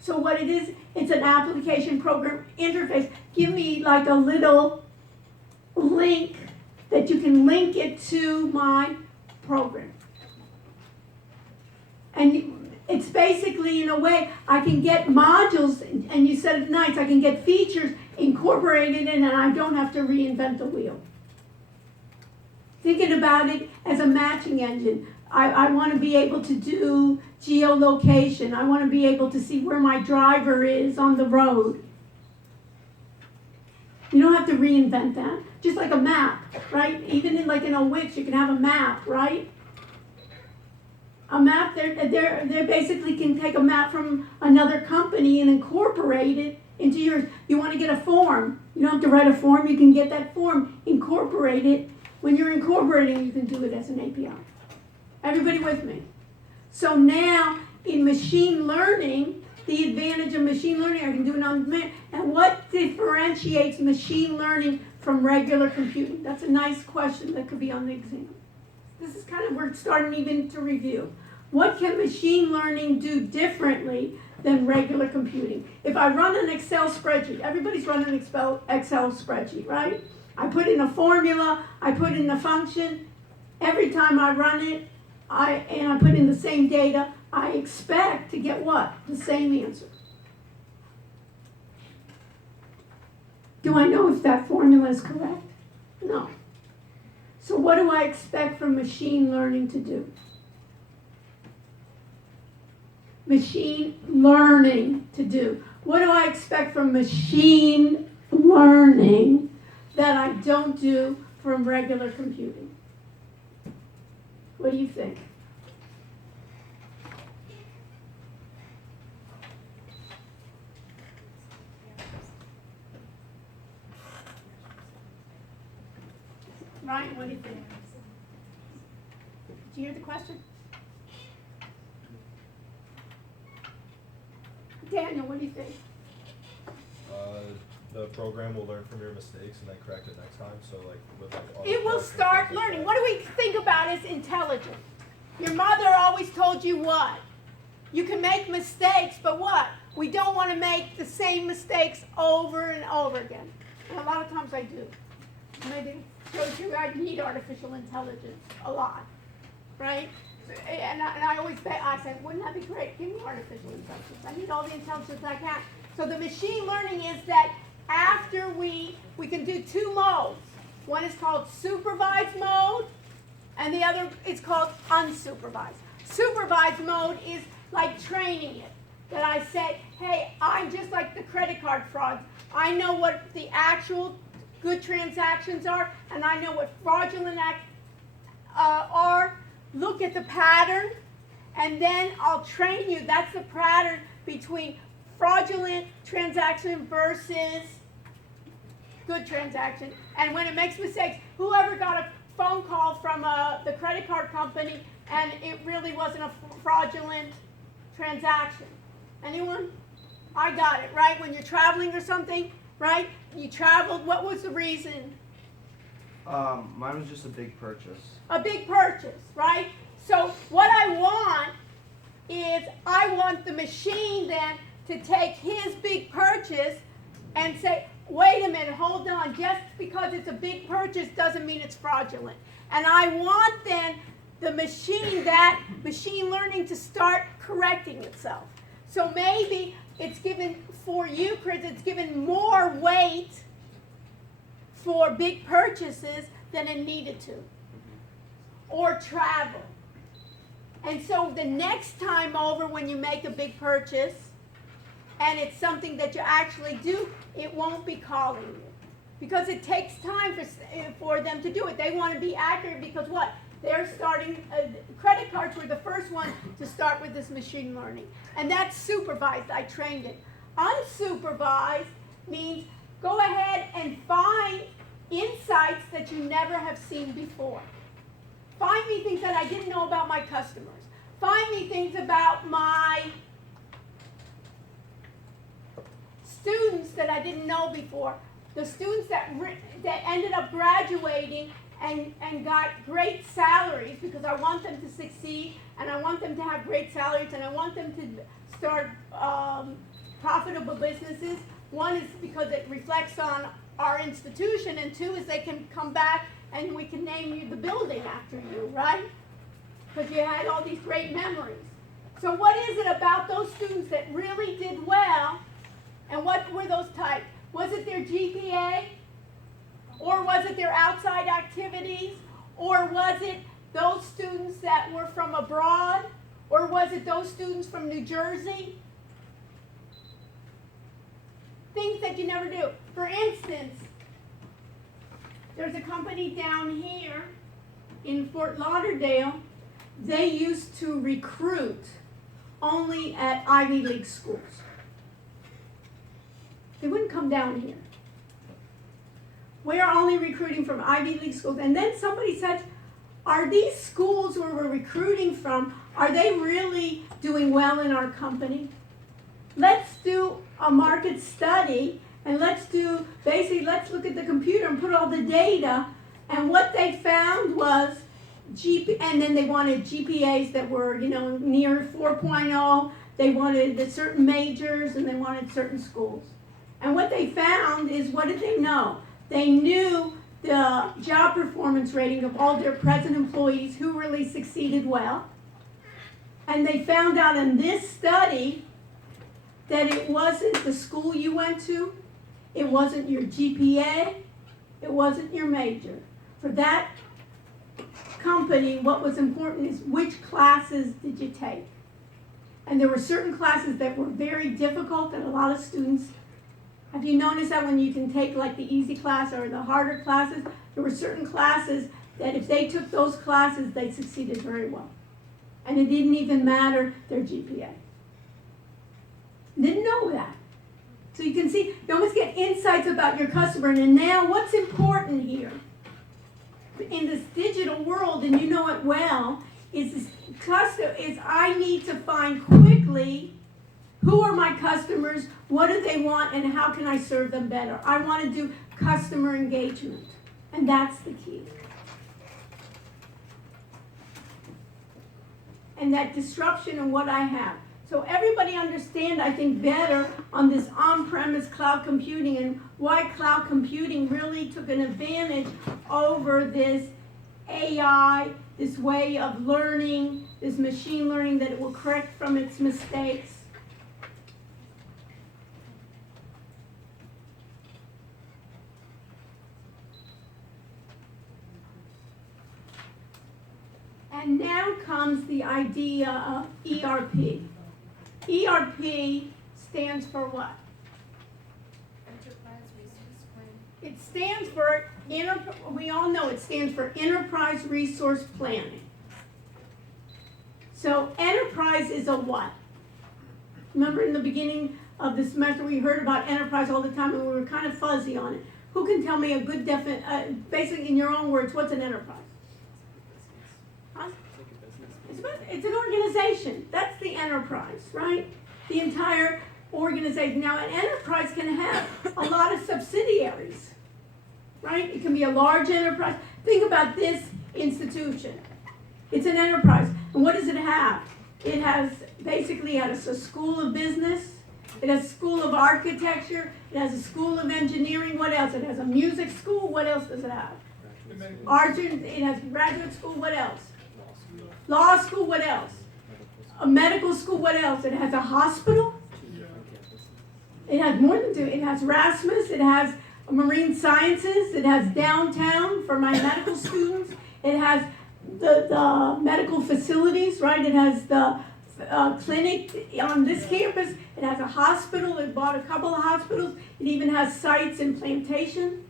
So what it is, it's an application program interface. Give me like a little link that you can link it to my program. And it's basically, in a way, I can get modules, and you said it nice, I can get features incorporated in, and I don't have to reinvent the wheel. Thinking about it as a matching engine. I want to be able to do geolocation. I want to be able to see where my driver is on the road. You don't have to reinvent that. Just like a map, right? Even in a Wix, you can have a map, right? A map, they basically can take a map from another company and incorporate it into yours. You want to get a form. You don't have to write a form. You can get that form, incorporate it. When you're incorporating, you can do it as an API. Everybody with me? So now, in machine learning, the advantage of machine learning, I can do it on demand. And what differentiates machine learning from regular computing? That's a nice question that could be on the exam. This is kind of, we're starting even to review. What can machine learning do differently than regular computing? If I run an Excel spreadsheet, everybody's running an Excel spreadsheet, right? I put in a formula, I put in a function. Every time I run it, and I put in the same data, I expect to get what? The same answer. Do I know if that formula is correct? No. So what do I expect from machine learning to do? Machine learning to do. What do I expect from machine learning that I don't do from regular computing? What do you think? Ryan, what do you think? Did you hear the question? Daniel, what do you think? The program will learn from your mistakes and then correct it next time. So with It will start learning. What do we think about as intelligent? Your mother always told you what? You can make mistakes, but what? We don't want to make the same mistakes over and over again. And a lot of times I do. Maybe it shows you I need artificial intelligence a lot, right? And I always say, wouldn't that be great? Give me artificial intelligence. I need all the intelligence I can. So the machine learning is that after we can do two modes. One is called supervised mode, and the other is called unsupervised. Supervised mode is like training it. That I say, hey, I'm just like the credit card frauds. I know what the actual good transactions are, and I know what fraudulent are. Look at the pattern, and then I'll train you. That's the pattern between fraudulent transaction versus good transaction. And when it makes mistakes, whoever got a phone call from the credit card company and it really wasn't a fraudulent transaction? Anyone? I got it, right? When you're traveling or something, right? You traveled, what was the reason? Mine was just a big purchase. A big purchase, right? So what I want is I want the machine then to take his big purchase and say, wait a minute, hold on, just because it's a big purchase doesn't mean it's fraudulent. And I want then the machine, that machine learning, to start correcting itself. So maybe it's given, for you, Chris, it's given more weight for big purchases than it needed to. Or travel. And so the next time over when you make a big purchase, and it's something that you actually do, it won't be calling you. Because it takes time for them to do it. They want to be accurate because what? they're starting, credit cards were the first one to start with this machine learning. And that's supervised, I trained it. Unsupervised means go ahead and find insights that you never have seen before. Find me things that I didn't know about my customers. Find me things about my students that I didn't know before. The students that ended up graduating and got great salaries, because I want them to succeed and I want them to have great salaries and I want them to start profitable businesses. One is because it reflects on our institution, and two is they can come back and we can name you the building after you, right? Because you had all these great memories. So what is it about those students that really did well, and what were those types? Was it their GPA? Or was it their outside activities? Or was it those students that were from abroad? Or was it those students from New Jersey? Things that you never do. For instance, there's a company down here in Fort Lauderdale. They used to recruit only at Ivy League schools. They wouldn't come down here. We're only recruiting from Ivy League schools. And then somebody said, are these schools where we're recruiting from, are they really doing well in our company? Let's do a market study, and let's look at the computer and put all the data. And what they found was, and then they wanted GPAs that were, near 4.0. They wanted certain majors, and they wanted certain schools. And what they found is, what did they know? They knew the job performance rating of all their present employees who really succeeded well. And they found out in this study that it wasn't the school you went to, it wasn't your GPA, it wasn't your major. For that company, what was important is which classes did you take. And there were certain classes that were very difficult that a lot of students. Have you noticed that when you can take like the easy class or the harder classes, there were certain classes that if they took those classes, they succeeded very well. And it didn't even matter their GPA. Didn't know that. So you can see, you always get insights about your customer. And now what's important here in this digital world, and you know it well, is I need to find quickly who are my customers, what do they want, and how can I serve them better? I want to do customer engagement, and that's the key. And that disruption in what I have. So everybody understand, I think, better on this on-premise cloud computing and why cloud computing really took an advantage over this AI, this way of learning, this machine learning that it will correct from its mistakes. And now comes the idea of ERP. ERP stands for what? Enterprise Resource Plan. It stands for, we all know it stands for Enterprise Resource Planning. So enterprise is a what? Remember in the beginning of the semester we heard about enterprise all the time and we were kind of fuzzy on it. Who can tell me a good basically in your own words, what's an enterprise? Huh? It's an organization. That's the enterprise, right? The entire organization. Now, an enterprise can have a lot of subsidiaries, right? It can be a large enterprise. Think about this institution. It's an enterprise. And what does it have? It has a school of business. It has a school of architecture. It has a school of engineering. What else? It has a music school. What else does it have? It has graduate school. What else? Law school, what else? A medical school, what else? It has a hospital. It has more than two. It has Rasmus. It has marine sciences. It has downtown for my medical students. It has the medical facilities, right? It has the clinic on this campus. It has a hospital. It bought a couple of hospitals. It even has sites in Plantation.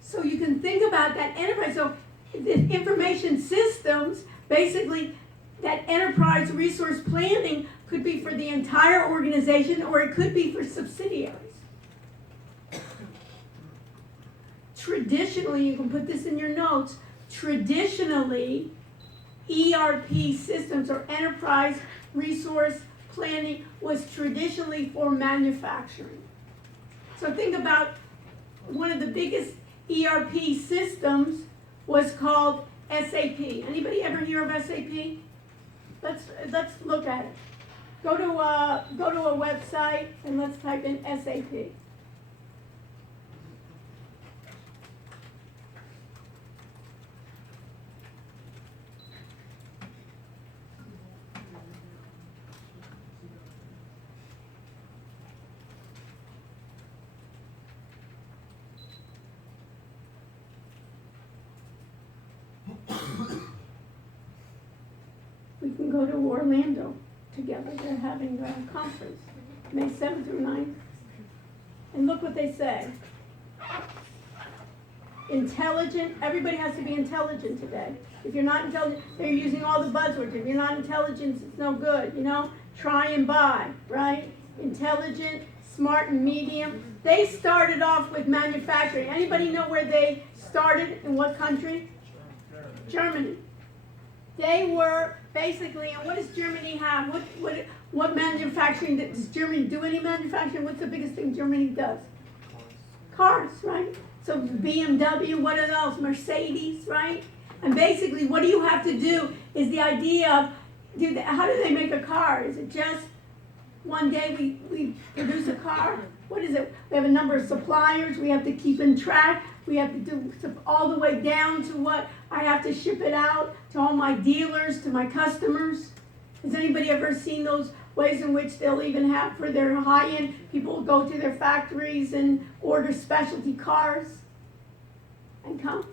So you can think about that enterprise. So the information systems, basically, that enterprise resource planning could be for the entire organization or it could be for subsidiaries. Traditionally, you can put this in your notes, traditionally, ERP systems or enterprise resource planning was traditionally for manufacturing. So think about one of the biggest ERP systems was called SAP. Anybody ever hear of SAP? Let's look at it. Go to a website and let's type in SAP. We can go to Orlando together. They're having a conference, May 7th through 9th. And look what they say. Intelligent, everybody has to be intelligent today. If you're not intelligent, they're using all the buzzwords. If you're not intelligent, it's no good, you know? Try and buy, right? Intelligent, smart, and medium. They started off with manufacturing. Anybody know where they started? In what country? Germany. They were basically, and what does Germany have? What manufacturing, does Germany do any manufacturing? What's the biggest thing Germany does? Cars, right? So BMW, what are those? Mercedes, right? And basically what do you have to do is the idea of, how do they make a car? Is it just one day we produce a car? What is it? We have a number of suppliers, we have to keep in track, we have to do all the way down to what I have to ship it out to all my dealers, to my customers. Has anybody ever seen those ways in which they'll even have for their high-end, people go to their factories and order specialty cars and come?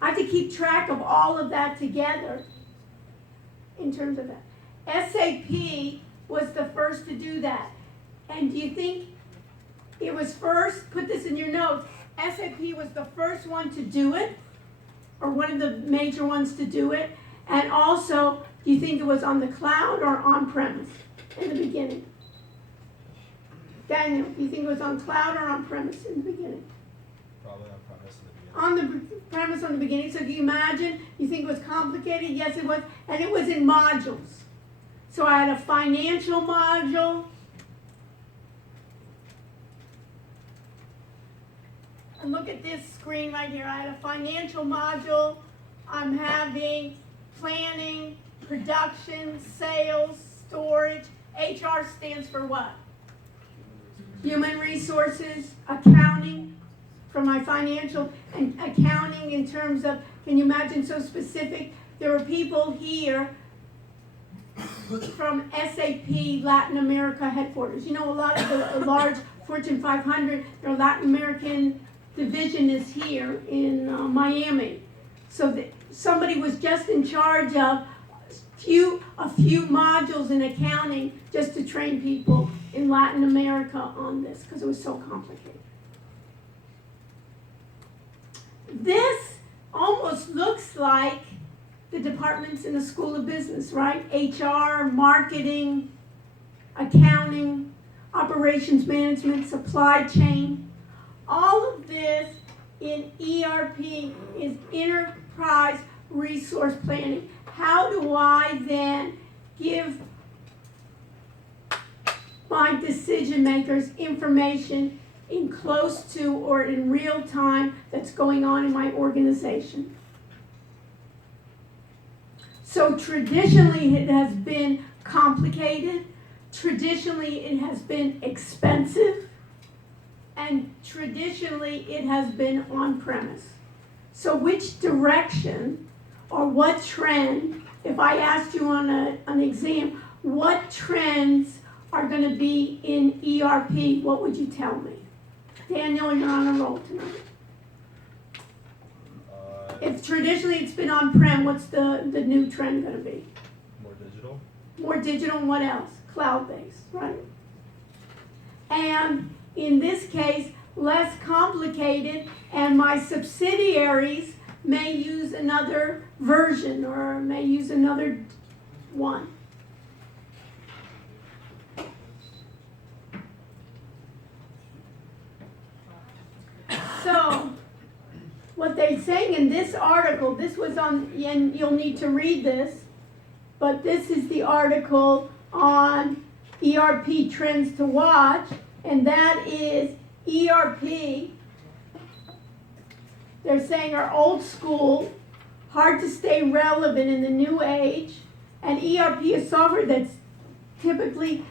I have to keep track of all of that together in terms of that. SAP was the first to do that. And do you think it was first, put this in your notes, SAP was the first one to do it, or one of the major ones to do it, and also, do you think it was on the cloud or on-premise in the beginning? Daniel, do you think it was on cloud or on-premise in the beginning? Probably on premise in the beginning. On the premise on the beginning. So do you imagine? You think it was complicated? Yes, it was. And it was in modules. So I had a financial module. And look at this screen right here. I had a financial module. I'm having planning, production, sales, storage. HR stands for what? Human resources, accounting, for my financial, and accounting in terms of, can you imagine, so specific? There were people here from SAP Latin America headquarters. You know, a lot of the large Fortune 500, their Latin American division is here in Miami. So somebody was just in charge of a few modules in accounting just to train people in Latin America on this because it was so complicated. This almost looks like the departments in the School of Business, right? HR, marketing, accounting, operations management, supply chain. All of this in ERP is enterprise resource planning. How do I then give my decision makers information in close to or in real time that's going on in my organization? So traditionally it has been complicated, traditionally it has been expensive, and traditionally it has been on-premise. So which direction or what trend, if I asked you on an exam, what trends are going to be in ERP, what would you tell me? Daniel, you're on a roll tonight. If traditionally it's been on-prem, what's the new trend going to be? More digital. More digital, and what else? Cloud-based, right? And in this case, less complicated, and my subsidiaries may use another version or may use another one. So, what they're saying in this article, this was on, and you'll need to read this, but this is the article on ERP trends to watch, and that is ERP. They're saying are old school, hard to stay relevant in the new age, and ERP is software that's typically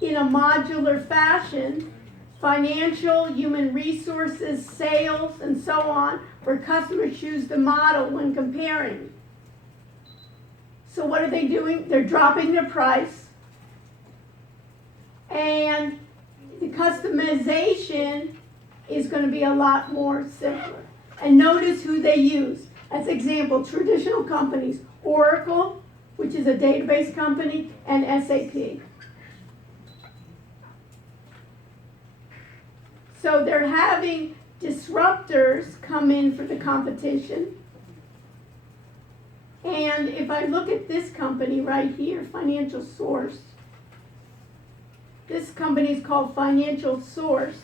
in a modular fashion, financial, human resources, sales, and so on, where customers choose the model when comparing. So what are they doing? They're dropping their price, and the customization is going to be a lot more simpler. And notice who they use. As example, traditional companies, Oracle, which is a database company, and SAP. So they're having disruptors come in for the competition. And if I look at this company right here, Financial Source, this company is called Financial Source.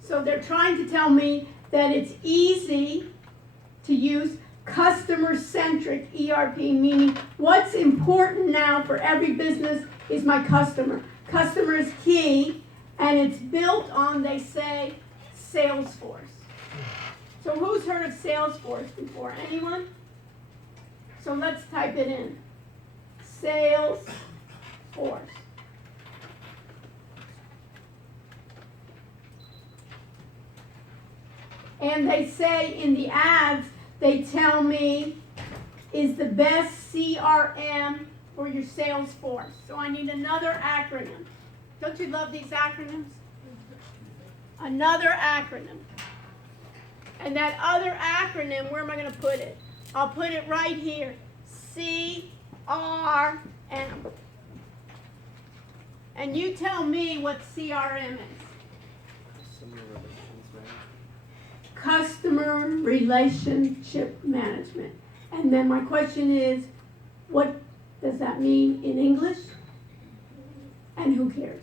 So they're trying to tell me that it's easy to use customer-centric ERP, meaning what's important now for every business is my customer. Customer is key, and it's built on, they say, Salesforce. So who's heard of Salesforce before? Anyone? So let's type it in. Salesforce. And they say in the ads, they tell me is the best CRM for your sales force. So I need another acronym. Don't you love these acronyms? Another acronym. And that other acronym, where am I going to put it? I'll put it right here. CRM. And you tell me what CRM is. Customer Relationship Management. And then my question is, what does that mean in English? And who cares?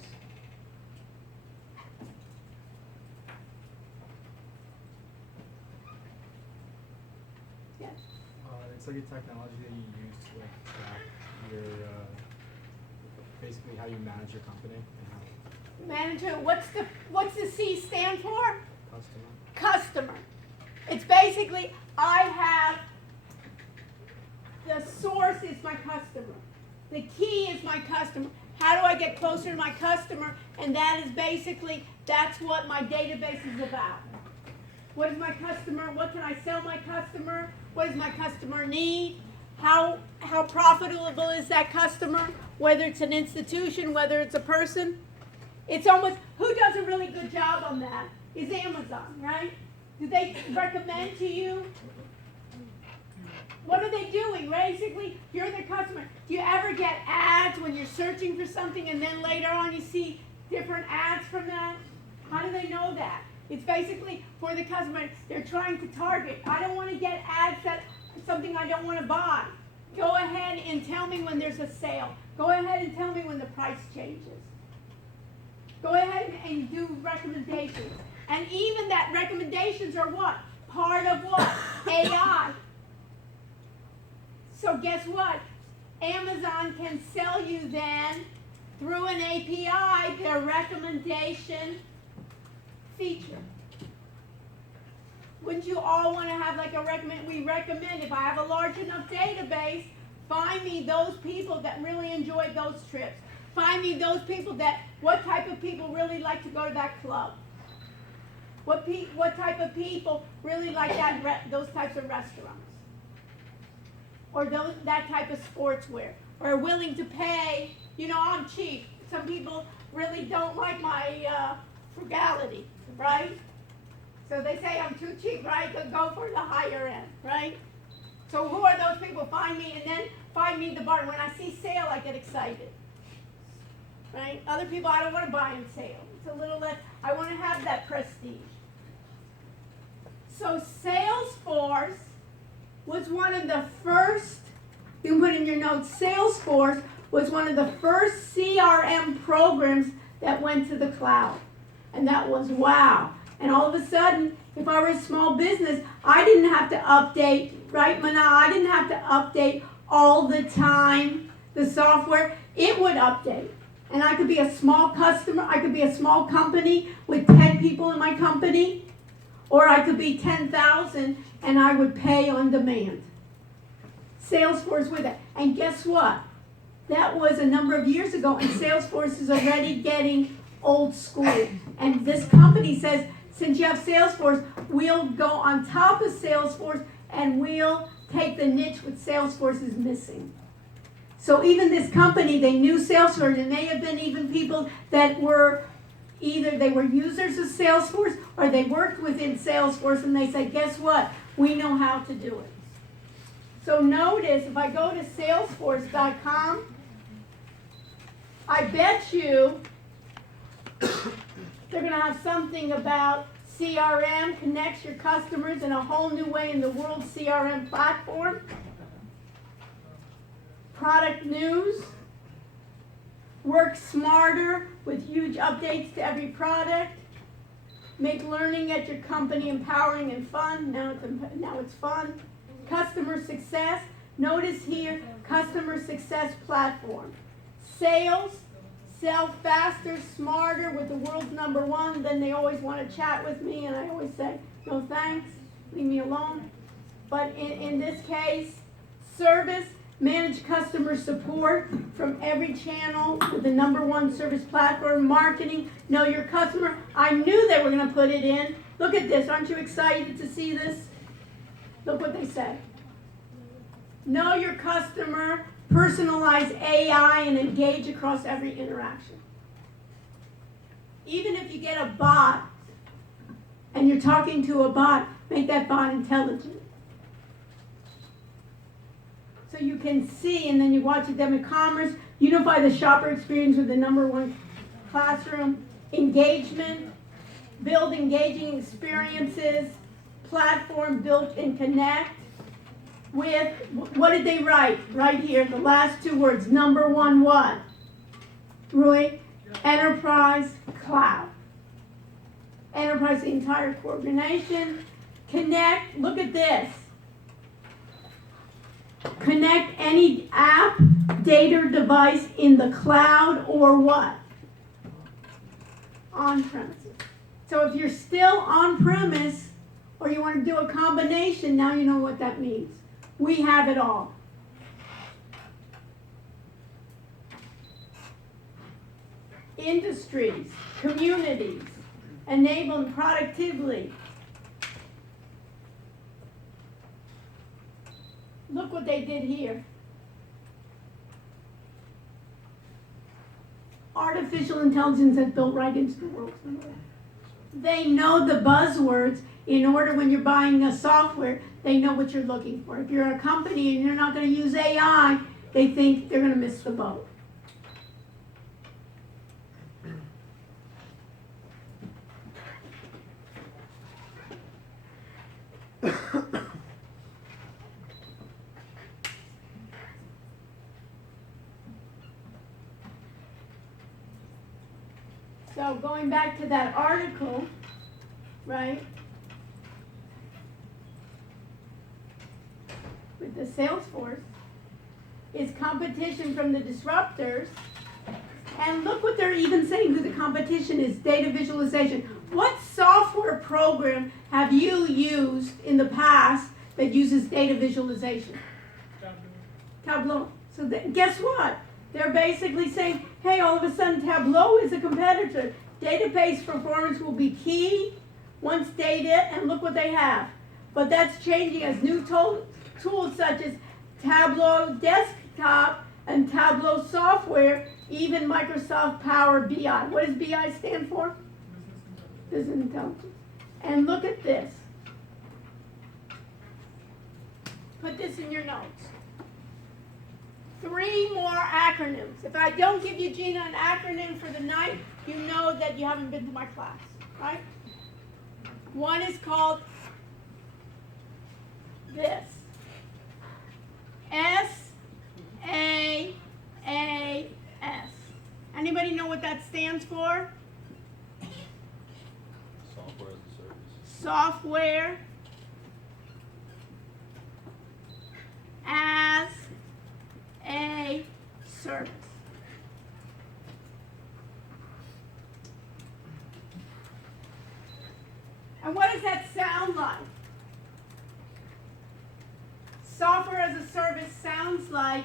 Yes. It's like a technology that you use to like track your, basically how you manage your company and how Manager, what's the C stand for? customer. Customer. It's basically, I have, the source is my customer. The key is my customer. How do I get closer to my customer? And that is basically, that's what my database is about. What is my customer? What can I sell my customer? What does my customer need? How profitable is that customer? Whether it's an institution, whether it's a person. It's almost, who does a really good job on that? Is Amazon, right? Do they recommend to you? What are they doing? Basically, you're their customer. Do you ever get ads when you're searching for something and then later on you see different ads from that? How do they know that? It's basically for the customer. They're trying to target. I don't want to get ads that something I don't want to buy. Go ahead and tell me when there's a sale. Go ahead and tell me when the price changes. Go ahead and do recommendations. And even that recommendations are what? Part of what? AI. So guess what? Amazon can sell you then, through an API, their recommendation feature. Wouldn't you all want to have like a recommend? We recommend, if I have a large enough database, find me those people that really enjoyed those trips. Find me those people that, what type of people really like to go to that club? What type of people really like those types of restaurants? Or that type of sportswear? Or are willing to pay, I'm cheap. Some people really don't like my frugality, right? So they say I'm too cheap, right? They'll go for the higher end, right? So who are those people? Find me, and then find me the bargain. When I see sale, I get excited. Right? Other people, I don't want to buy in sale. It's a little less, I want to have that prestige. So Salesforce was one of the first, you can put in your notes, Salesforce was one of the first CRM programs that went to the cloud. And that was wow. And all of a sudden, if I were a small business, I didn't have to update, right, Mana? I didn't have to update all the time the software. It would update. And I could be a small customer, I could be a small company with 10 people in my company, or I could be 10,000 and I would pay on demand. Salesforce with it. And guess what? That was a number of years ago, and Salesforce is already getting old school. And this company says, since you have Salesforce, we'll go on top of Salesforce and we'll take the niche what Salesforce is missing. So even this company, they knew Salesforce, and they have been even people that were either they were users of Salesforce or they worked within Salesforce, and they said, guess what? We know how to do it. So notice, if I go to salesforce.com, I bet you they're going to have something about CRM, connects your customers in a whole new way in the world CRM platform. Product news, work smarter with huge updates to every product, make learning at your company empowering and fun. Now it's fun. Customer success. Notice here, customer success platform. Sales, sell faster, smarter with the world's #1. Then they always want to chat with me, and I always say, no thanks, leave me alone. But in this case, service, manage customer support from every channel with the #1 service platform. Marketing, know your customer. I knew they were going to put it in. Look at this. Aren't you excited to see this? Look what they say. Know your customer, personalize AI, and engage across every interaction. Even if you get a bot and you're talking to a bot, make that bot intelligent. So you can see, and then you watch a demo commerce, unify the shopper experience with the #1 classroom, engagement, build engaging experiences, platform built and connect with, what did they write? Right here, the last 2 words, #1 what? Rui, enterprise cloud. Enterprise, the entire organization. Connect, look at this. Connect any app, data, device in the cloud or what? On premises. So if you're still on premise or you want to do a combination, now you know what that means. We have it all. Industries, communities, enabling productivity. Look what they did here. Artificial intelligence has built right into the world. They know the buzzwords in order when you're buying a software, they know what you're looking for. If you're a company and you're not going to use AI, they think they're going to miss the boat. So going back to that article, right, with the Salesforce, is competition from the disruptors. And look what they're even saying, who the competition is, data visualization. What software program have you used in the past that uses data visualization? Tableau. So guess what? They're basically saying, hey, all of a sudden Tableau is a competitor. Database performance will be key once data, and look what they have. But that's changing as new tools such as Tableau Desktop and Tableau Software, even Microsoft Power BI. What does BI stand for? Business Intelligence. And look at this. Put this in your notes. 3 more acronyms. If I don't give you, Gina, an acronym for the night, you know that you haven't been to my class, right? One is called this. SaaS. Anybody know what that stands for? Software as a service. Software as a service. And what does that sound like? Software as a service sounds like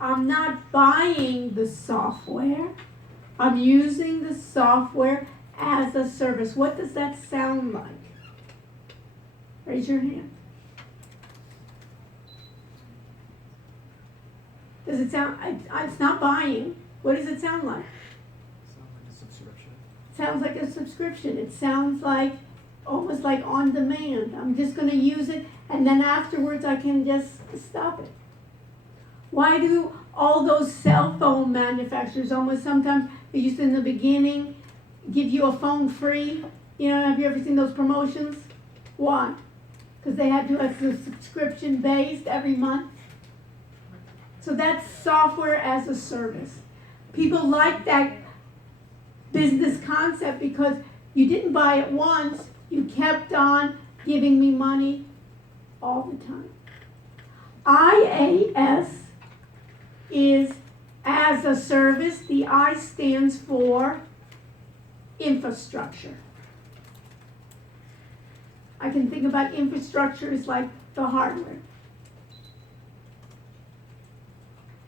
I'm not buying the software. I'm using the software as a service. What does that sound like? Raise your hand. Does it sound, it's not buying. What does it sound like? Sounds like a subscription. Sounds like a subscription. It sounds like almost like on demand. I'm just going to use it and then afterwards I can just stop it. Why do all those cell phone manufacturers almost sometimes, they used to in the beginning give you a phone free? You know, have you ever seen those promotions? Why? Because they had to have a subscription based every month. So that's software as a service. People like that business concept because you didn't buy it once, you kept on giving me money all the time. IaaS is as a service. The I stands for infrastructure. I can think about infrastructure as like the hardware.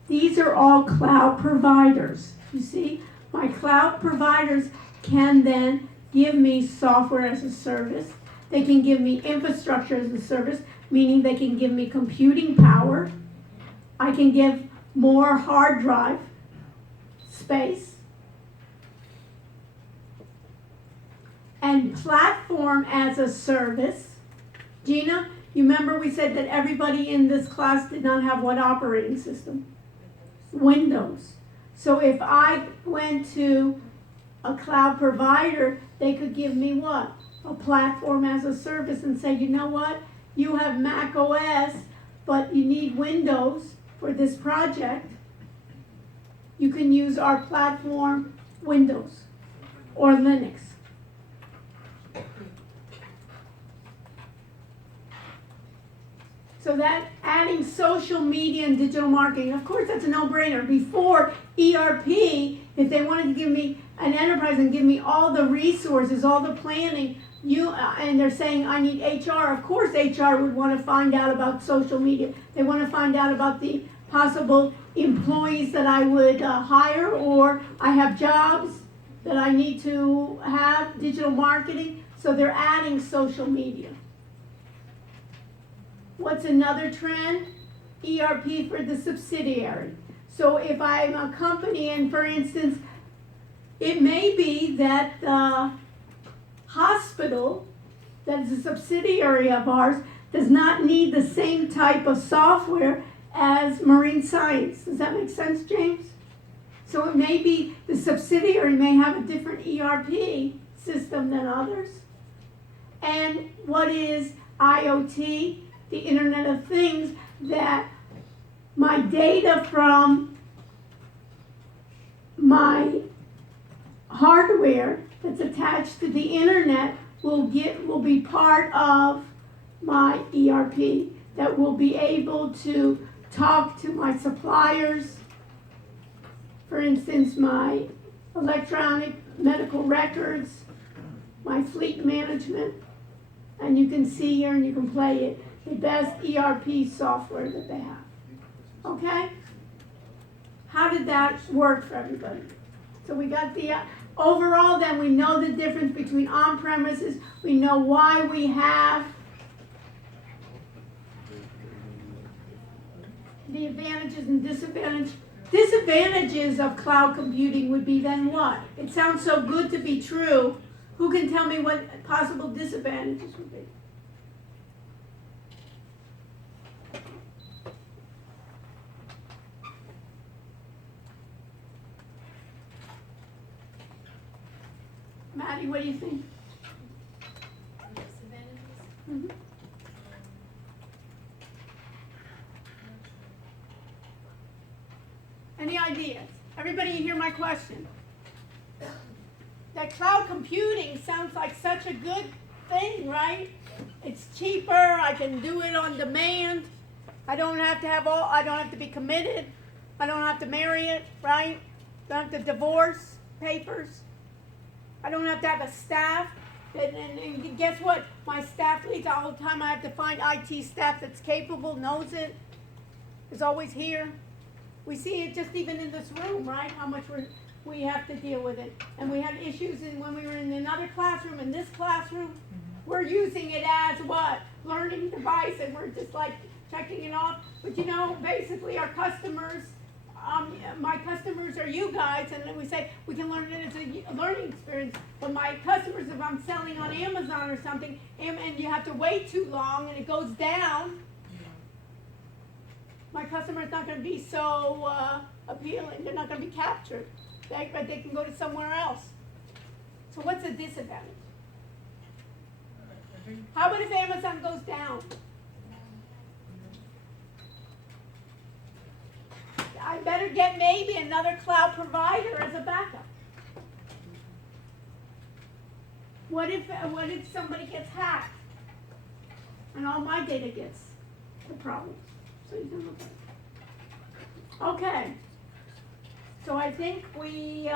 These are all cloud providers. You see, my cloud providers can then give me software as a service. They can give me infrastructure as a service, meaning they can give me computing power. I can give more hard drive space. And platform as a service. Gina, you remember we said that everybody in this class did not have what operating system? Windows. So if I went to a cloud provider, they could give me what? A platform as a service and say, you know what? You have Mac OS, but you need Windows for this project. You can use our platform Windows or Linux. So that adding social media and digital marketing, of course that's a no-brainer. Before ERP, if they wanted to give me an enterprise and give me all the resources, all the planning, and they're saying I need HR, of course HR would want to find out about social media. They want to find out about the possible employees that I would hire, or I have jobs that I need to have, digital marketing. So they're adding social media. What's another trend? ERP for the subsidiary. So if I'm a company and for instance, it may be that the hospital that is a subsidiary of ours does not need the same type of software as marine science. Does that make sense, James? So it may be the subsidiary may have a different ERP system than others. And what is IoT? The Internet of Things, that my data from my hardware that's attached to the internet will be part of my ERP, that will be able to talk to my suppliers. For instance, my electronic medical records, my fleet management, and you can see here and you can play it. The best ERP software that they have. Okay? How did that work for everybody? So we got the, overall then we know the difference between on-premises, we know why we have the advantages and disadvantages. Disadvantages of cloud computing would be then what? It sounds so good to be true. Who can tell me what possible disadvantages would be? Maddie, what do you think? Disadvantages? Mhm. Everybody hear my question? That cloud computing sounds like such a good thing, right? It's cheaper, I can do it on demand. I don't have to be committed. I don't have to marry it, right? Don't have to divorce papers. I don't have to have a staff. And guess what? My staff leaves all the time. I have to find IT staff that's capable, knows it, is always here. We see it just even in this room, right? How much we have to deal with it. And we had issues when we were in another classroom, in this classroom. We're using it as what? Learning device, and we're just like checking it off. But you know, basically our customers, my customers are you guys, and then we say we can learn it as a learning experience. But my customers, if I'm selling on Amazon or something, and you have to wait too long and it goes down, my customer is not going to be so appealing. They're not going to be captured. But they can go to somewhere else. So what's the disadvantage? How about if Amazon goes down? I better get maybe another cloud provider as a backup. What if somebody gets hacked and all my data gets the problem? So you can look at it. Okay. So I think we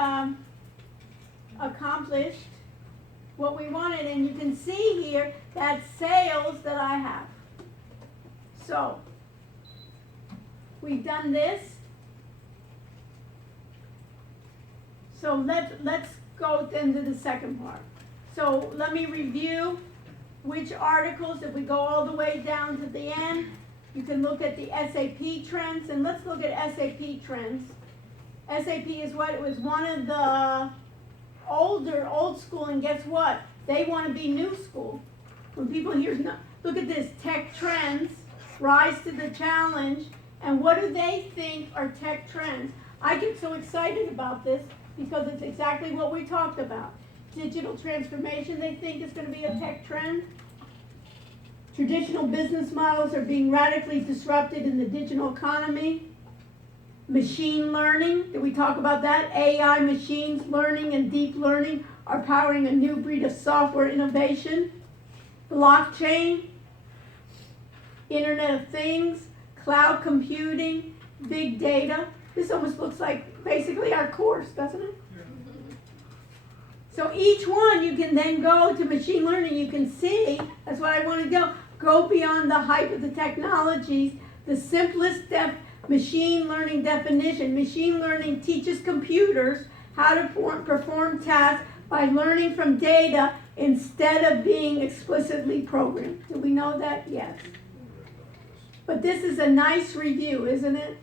accomplished what we wanted, and you can see here that sales that I have. So we've done this. So let's go then to the second part. So let me review which articles, if we go all the way down to the end, you can look at the SAP trends, and let's look at SAP trends. SAP is what? It was one of the old school, and guess what? They want to be new school. When people hear, look at this, tech trends, rise to the challenge, and what do they think are tech trends? I get so excited about this because it's exactly what we talked about. Digital transformation, they think, is going to be a tech trend. Traditional business models are being radically disrupted in the digital economy. Machine learning, did we talk about that? AI, machines learning, and deep learning are powering a new breed of software innovation. Blockchain, Internet of Things, cloud computing, big data. This almost looks like basically our course, doesn't it? So each one you can then go to machine learning. You can see, that's what I want to go beyond the hype of the technologies. The simplest machine learning definition. Machine learning teaches computers how to perform tasks by learning from data instead of being explicitly programmed. Do we know that? Yes. But this is a nice review, isn't it?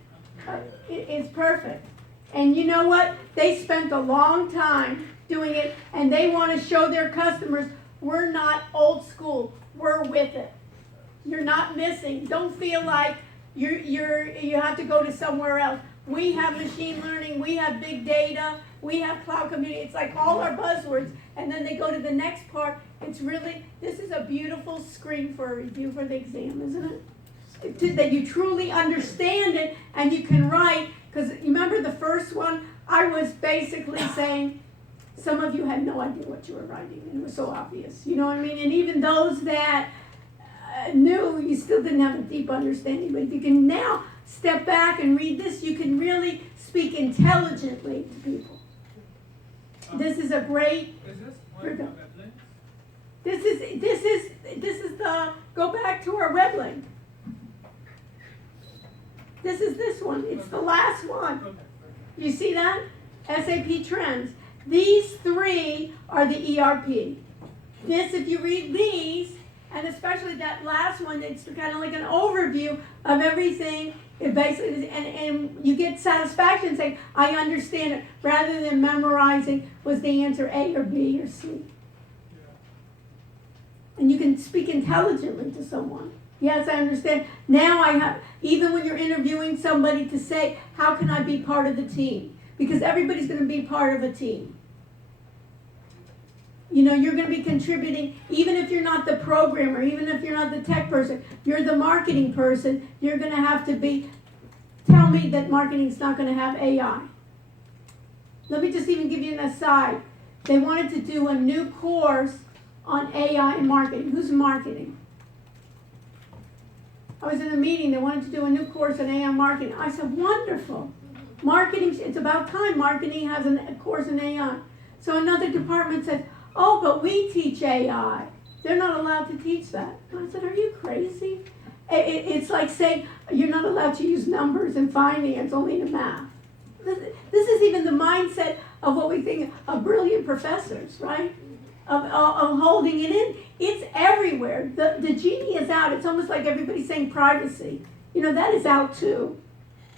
It's perfect. And you know what? They spent a long time doing it, and they want to show their customers, we're not old school. We're with it. You're not missing. Don't feel like you have to go to somewhere else. We have machine learning, we have big data, we have cloud computing. It's like all our buzzwords, and then they go to the next part. It's really, this is a beautiful screen for a review for the exam, isn't it? That you truly understand it and you can write, because remember the first one, I was basically saying, some of you had no idea what you were writing, and it was so obvious. You know what I mean? And even those that knew, you still didn't have a deep understanding. But if you can now step back and read this, you can really speak intelligently to people. This is a great. Is this one of the web links? This is the, go back to our web link. This is this one. It's the last one. Okay. You see that? SAP trends. These three are the ERP. This, if you read these, and especially that last one, it's kind of like an overview of everything. It basically, and you get satisfaction saying, I understand it, rather than memorizing, was the answer A or B or C. And you can speak intelligently to someone. Yes, I understand. Now I have, even when you're interviewing somebody, to say, how can I be part of the team? Because everybody's going to be part of a team. You know, you're going to be contributing, even if you're not the programmer, even if you're not the tech person, you're the marketing person, you're going to have to be, tell me that marketing's not going to have AI. let me just even give you an aside. They wanted to do a new course on AI and marketing. Who's marketing? I was in a meeting, they wanted to do a new course on AI marketing. I said, wonderful. Marketing, it's about time marketing has a course in AI. So another department said, oh, but we teach AI. They're not allowed to teach that. And I said, are you crazy? It's like saying you're not allowed to use numbers in finance, only in math. This is even the mindset of what we think of brilliant professors, right? Of holding it in. It's everywhere. The genie is out. It's almost like everybody's saying privacy. You know, that is out too.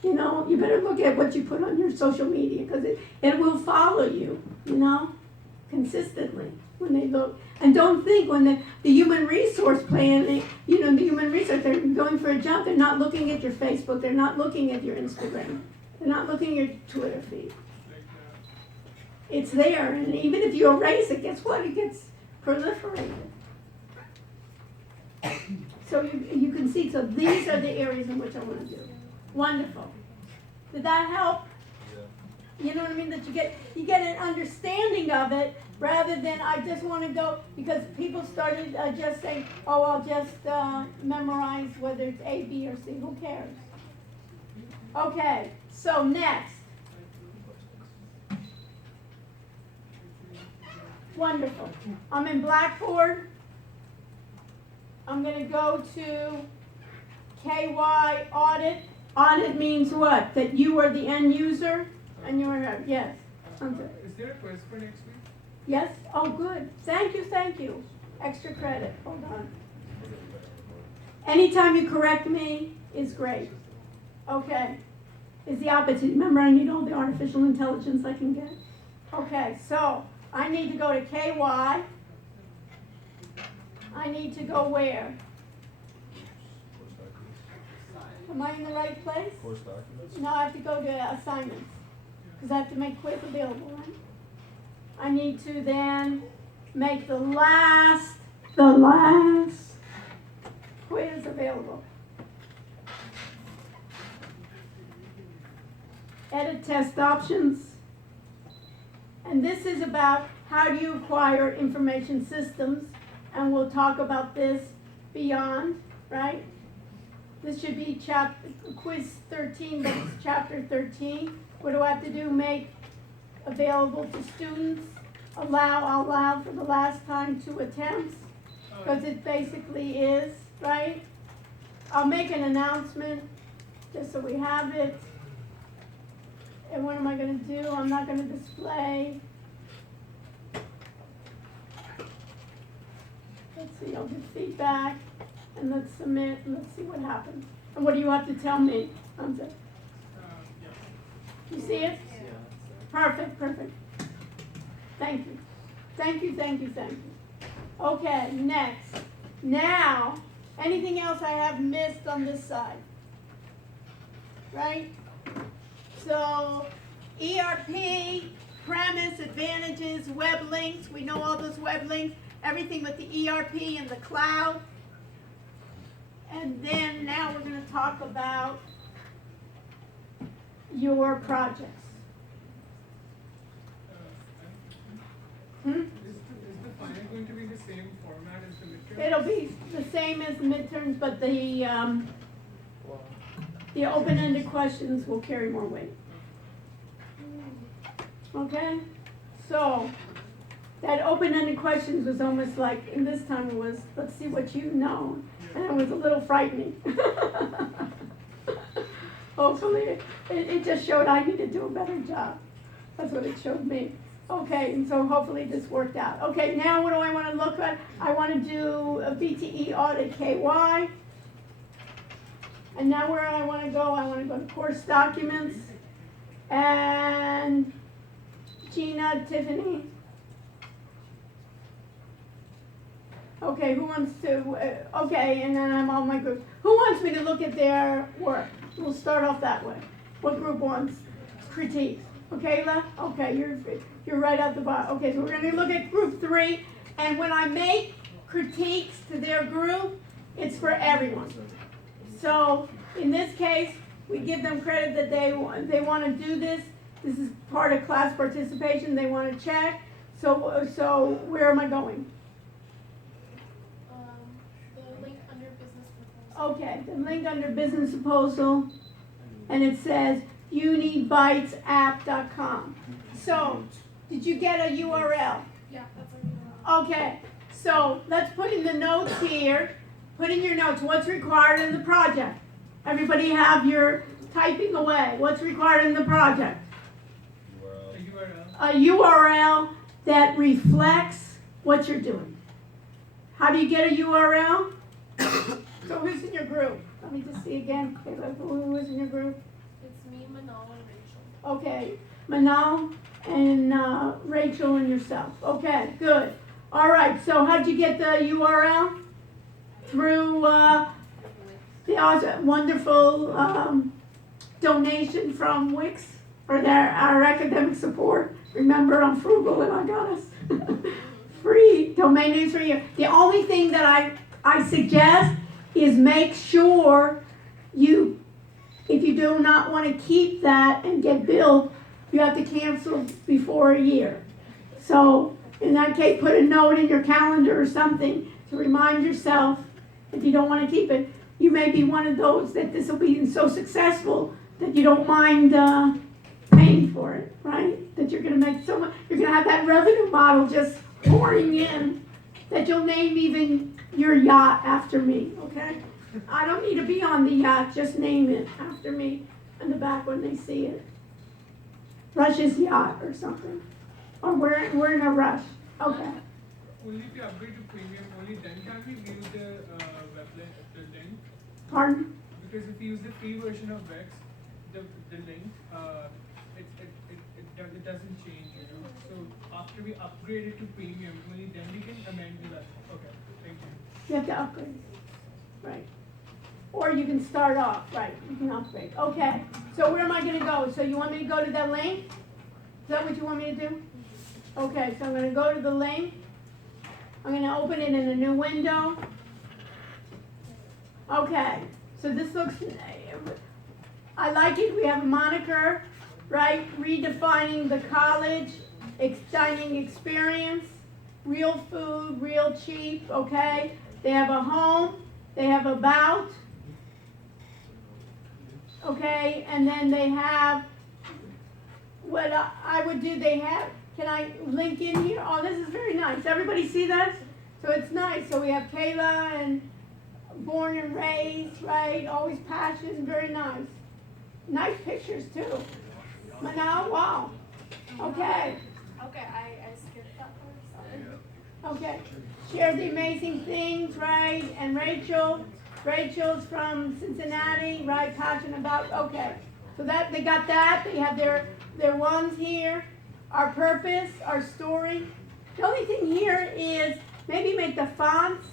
You know, you better look at what you put on your social media because it will follow you, you know, consistently when they look. And don't think when the human resource plan, the human resource, they're going for a job, they're not looking at your Facebook, they're not looking at your Instagram, they're not looking at your Twitter feed. It's there, and even if you erase it, guess what? It gets proliferated. So you can see, so these are the areas in which I want to do. Wonderful. Did that help? Yeah. You know what I mean? That you get an understanding of it rather than I just want to go, because people started just saying, oh, I'll just memorize whether it's A, B, or C. Who cares? Okay, so next. Wonderful. I'm in Blackboard. I'm going to go to KY audit. Audit means what? That you are the end user and you are, yes. Okay. Is there a quiz for next week? Yes? Oh, good. Thank you. Extra credit. Hold on. Anytime you correct me is great. Okay. It's the opposite. Remember, I need all the artificial intelligence I can get. Okay, so I need to go to KY. I need to go where? Course documents. Am I in the right place? Course documents. No, I have to go to assignments, because I have to make quiz available, right? I need to then make the last quiz available. Edit test options. And this is about how do you acquire information systems, and we'll talk about this beyond, right? This should be quiz 13, but it's chapter 13. What do I have to do? Make available to students. I'll allow for the last time 2 attempts, because it basically is, right? I'll make an announcement, just so we have it. And what am I going to do? I'm not going to display. Let's see, I'll do feedback, and let's submit, and let's see what happens. And what do you have to tell me? Yeah. You see it? Yeah. Perfect. Thank you. Okay, next. Now, anything else I have missed on this side? Right? So, ERP, premise, advantages, web links. We know all those web links. Everything with the ERP and the cloud. And then now we're going to talk about your projects. Is the final going to be the same format as the midterm? It'll be the same as the midterms, but the open-ended questions will carry more weight. Okay? So, that open-ended questions was almost like, and this time it was, let's see what you know. And it was a little frightening. Hopefully, it just showed I need to do a better job. That's what it showed me. Okay, and so hopefully this worked out. Okay, now what do I want to look at? I want to do a BTE audit KY. And now where I want to go to course documents. And Gina, Tiffany. Okay, who wants to, okay, and then I'm on my group. Who wants me to look at their work? We'll start off that way. What group wants critiques? Okay, Kayla? Okay, you're right out the bottom. Okay, so we're going to look at group 3. And when I make critiques to their group, it's for everyone. So in this case, we give them credit that they want to do this. This is part of class participation, they wanna check, so where am I going? The link under business proposal. Okay, the link under business proposal, and it says unibytesapp.com. So, did you get a URL? Yeah, that's our URL. Okay, so let's put in the notes here, put in your notes, what's required in the project? Everybody have your typing away, what's required in the project? URL. The URL. A URL that reflects what you're doing. How do you get a URL? So who's in your group? Let me just see again, who is in your group? It's me, Manal, and Rachel. Okay, Manal and Rachel and yourself. Okay, good. All right, so how'd you get the URL? Through the wonderful donation from Wix for our academic support. Remember, I'm frugal and I got us free domain names for you. The only thing that I suggest is make sure if you do not want to keep that and get billed, you have to cancel before a year. So in that case, put a note in your calendar or something to remind yourself if you don't want to keep it. You may be one of those that this will be so successful that you don't mind paying for it, right? That you're going to make so much, you're going to have that revenue model just pouring in that you'll name even your yacht after me, okay? I don't need to be on the yacht, just name it after me in the back when they see it. Rush's yacht or something. Or we're in a rush. Okay. Only if you upgrade to premium, only then can we view the web link, the link. Pardon? Because if you use the free version of Wix, the link, it doesn't change, you know. So after we upgrade it to premium, only then we can amend the web. Okay, thank you. You have to upgrade. Right. Or you can start off, right, you can upgrade. Okay, so where am I gonna go? So you want me to go to that link? Is that what you want me to do? Okay, so I'm gonna go to the link. I'm gonna open it in a new window. Okay, so this looks, I like it. We have a moniker, right? Redefining the college dining experience. Real food, real cheap, okay? They have a home, they have about, okay? And then they have, what I would do, they have, can I link in here? Oh, this is very nice. Everybody see that? So it's nice. So we have Kayla and born and raised, right? Always passion, very nice. Nice pictures too. Manal, wow. Okay. Okay, I skipped that part, sorry. Okay. Share the amazing things, right? And Rachel's from Cincinnati, right? Passionate about, okay. So that they got that. They have their ones here. Our purpose, our story. The only thing here is maybe make the fonts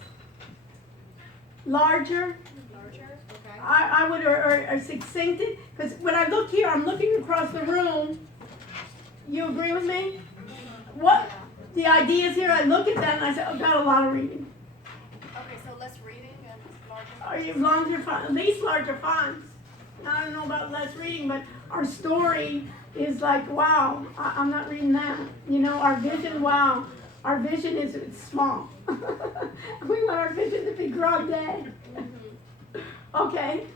larger. Larger, okay. I would, or succinct it, because when I look here, I'm looking across the room. You agree with me? What the ideas here? I look at that and I say, oh, got a lot of reading. Okay, so less reading and larger. Are you larger fonts? At least larger fonts. I don't know about less reading, but our story is like, wow, I'm not reading that. You know, our vision, wow. Our vision is it's small. We want our vision to be grande. Okay,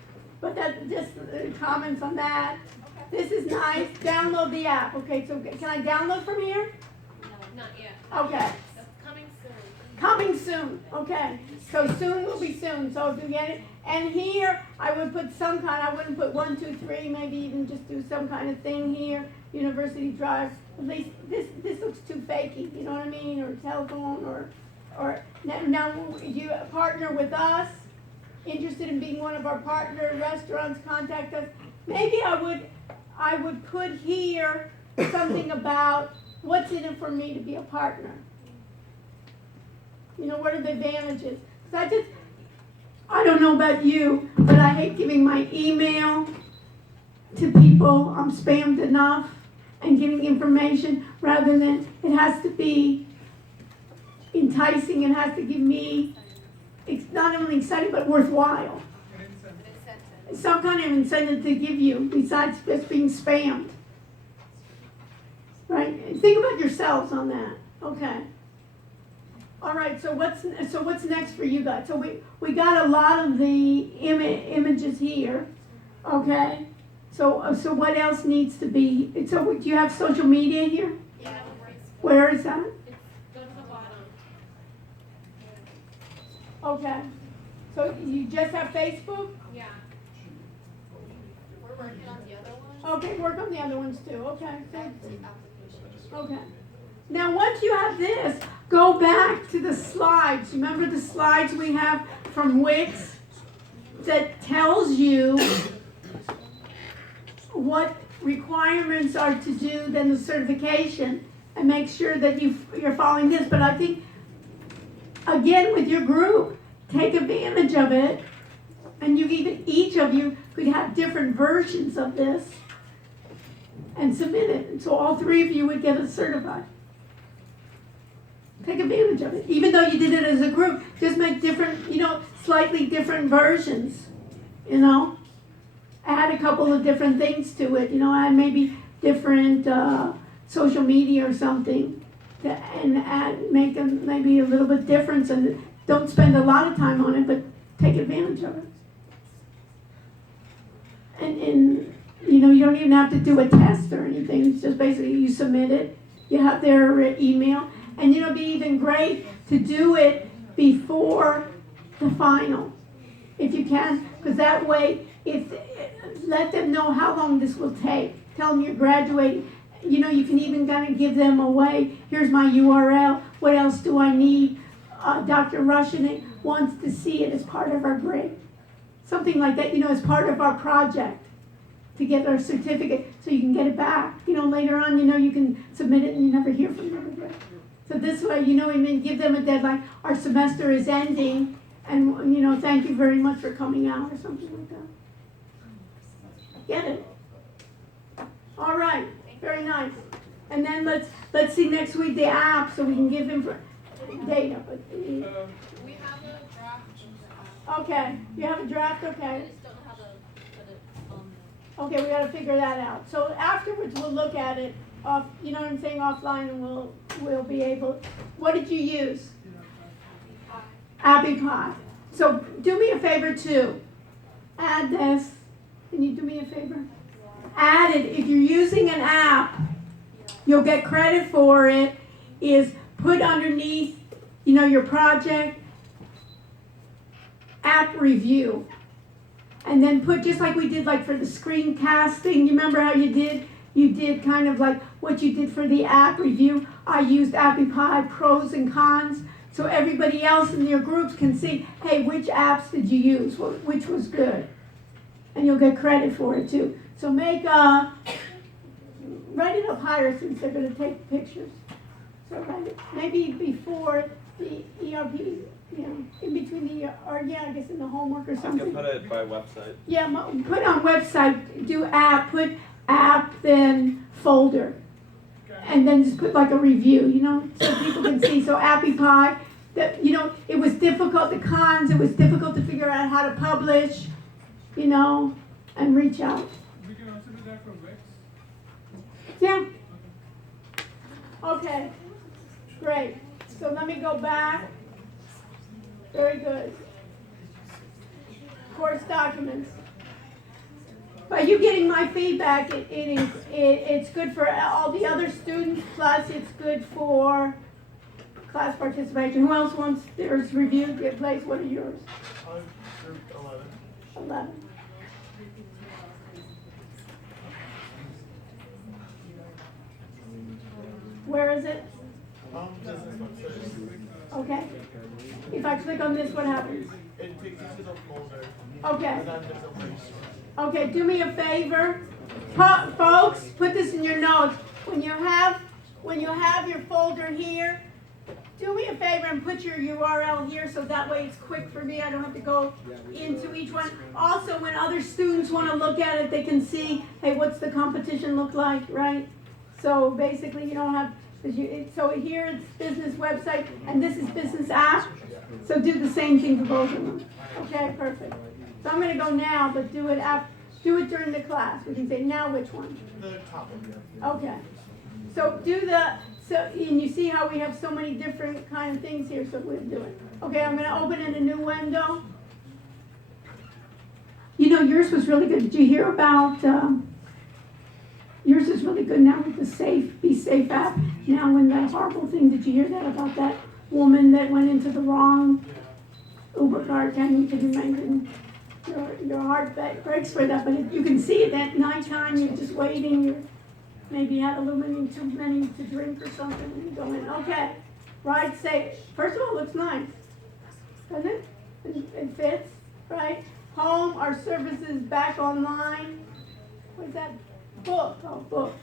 but that just comments on that. Okay. This is nice. Download the app. Okay, so can I download from here? No, not yet. Okay. Coming soon. Coming soon. Okay. So soon will be soon. So if you get it, and here I would put some kind. I wouldn't put 1, 2, 3. Maybe even just do some kind of thing here. University Drive. At least this looks too fakey. You know what I mean? Or telephone or now you partner with us. Interested in being one of our partner restaurants? Contact us. Maybe I would put here something about what's in it for me to be a partner. You know, what are the advantages? Because I don't know about you, but I hate giving my email to people. I'm spammed enough and giving information rather than it has to be enticing. It has to give me, it's not only exciting, but worthwhile. An incentive. Some kind of incentive to give you besides just being spammed. Okay, think about yourselves on that, okay. All right, so what's next for you guys? So we got a lot of the images here, okay? So what else needs to be, so do you have social media here? Yeah, Where is that? it's go to the bottom. Okay, so you just have Facebook? Yeah. We're working on the other one. Okay, work on the other ones too, okay. Back to application. Okay. Now, once you have this, go back to the slides. Remember the slides we have from Wix that tells you what requirements are to do, then the certification, and make sure that you're following this. But I think, again, with your group, take advantage of it, and each of you could have different versions of this and submit it. And so all three of you would get it certified. Take advantage of it. Even though you did it as a group, just make different, slightly different versions, Add a couple of different things to it, add maybe different social media or something, make them maybe a little bit different, and don't spend a lot of time on it, but take advantage of it. And you don't even have to do a test or anything. It's just basically you submit it, you have their email, and it'd be even great to do it before the final, if you can, because that way, let them know how long this will take. Tell them you're graduating. You can even kind of give them away. Here's my URL. What else do I need? Dr. Rushinik wants to see it as part of our grade. Something like that, as part of our project to get our certificate so you can get it back. Later on, you can submit it and you never hear from them again. So this way, and then give them a deadline. Our semester is ending, and, thank you very much for coming out or something like that. Get it? All right, very nice. And then let's see next week the app so we can give him data. But, We have a draft. okay, you have a draft, I okay. just don't know how to put it on. Okay, we gotta figure that out. So afterwards, we'll look at it off, offline, and we'll be able. What did you use? AppyPie. So do me a favor too. Add this. Can you do me a favor? Add it. If you're using an app, you'll get credit for it. Is put underneath, your project app review. And then put, just like we did like for the screencasting, you remember how you did kind of like what you did for the app review. I used AppyPie pros and cons, so everybody else in your groups can see, hey, which apps did you use, which was good. And you'll get credit for it too. So write it up higher since they're gonna take pictures. So write it, maybe before the ERP, in between the, or yeah, I guess in the homework or I something. can put it by website. Yeah, put on website, do app, put app, then folder. And then just put like a review, so people can see. So AppyPie, it was difficult, the cons, it was difficult to figure out how to publish, and reach out. We can also do that for Wix. Yeah. Okay, great. So let me go back. Very good. Course documents. By you getting my feedback, it's good for all the other students, plus it's good for class participation. Who else wants theirs reviewed? Get place. What are yours? Group 11. 11. Where is it? Business website. Okay. If I click on this, what happens? It takes you to the folder. Okay. And then there's a link. Okay, do me a favor. Folks, put this in your notes. When you have your folder here, do me a favor and put your URL here so that way it's quick for me. I don't have to go into each one. Also, when other students want to look at it, they can see, hey, what's the competition look like, right? So basically, you don't have, so here it's business website and this is business app. So do the same thing for both of them. Okay, perfect. So I'm going to go now, but do it during the class. We can say now which one. The top of it. Okay. So and you see how we have so many different kind of things here, so we're doing. Okay, I'm gonna open in a new window. You know, yours was really good. Did you hear about, yours is really good now with the Be Safe app. Now when the horrible thing, did you hear that about that woman that went into the wrong Uber car? Can you imagine? Your heart breaks for that, but you can see it at nighttime, you're just waiting, you maybe had a little bit too many to drink or something, and you go in, okay, ride safe. First of all, it looks nice, doesn't it? It fits, right? Home, our services back online. What is that? Book, book.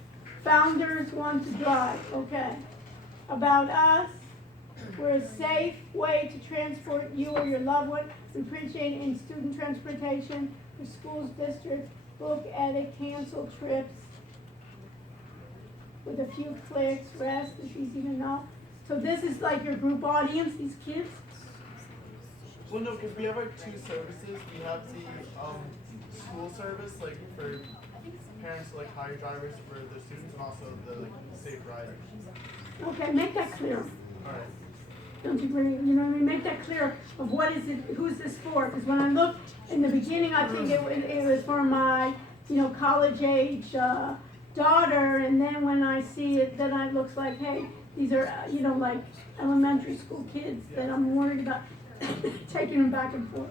Founders want to drive, okay. About us, we're a safe way to transport you or your loved one. We appreciate it in student transportation, for schools, districts, book, edit, cancel trips. With a few clicks, rest, it's easy to know. So this is like your group audience, these kids? Well, no, because we have like two services. We have the school service, like for parents to like hire drivers for the students, and also the like safe riders. Okay, make that clear. All right. Don't you agree? You know what I mean? Make that clear of what is it, who's this for? Because when I looked in the beginning, I think it was for my, college age daughter, and then when I see it, then it looks like, hey, these are, like elementary school kids that I'm worried about taking them back and forth.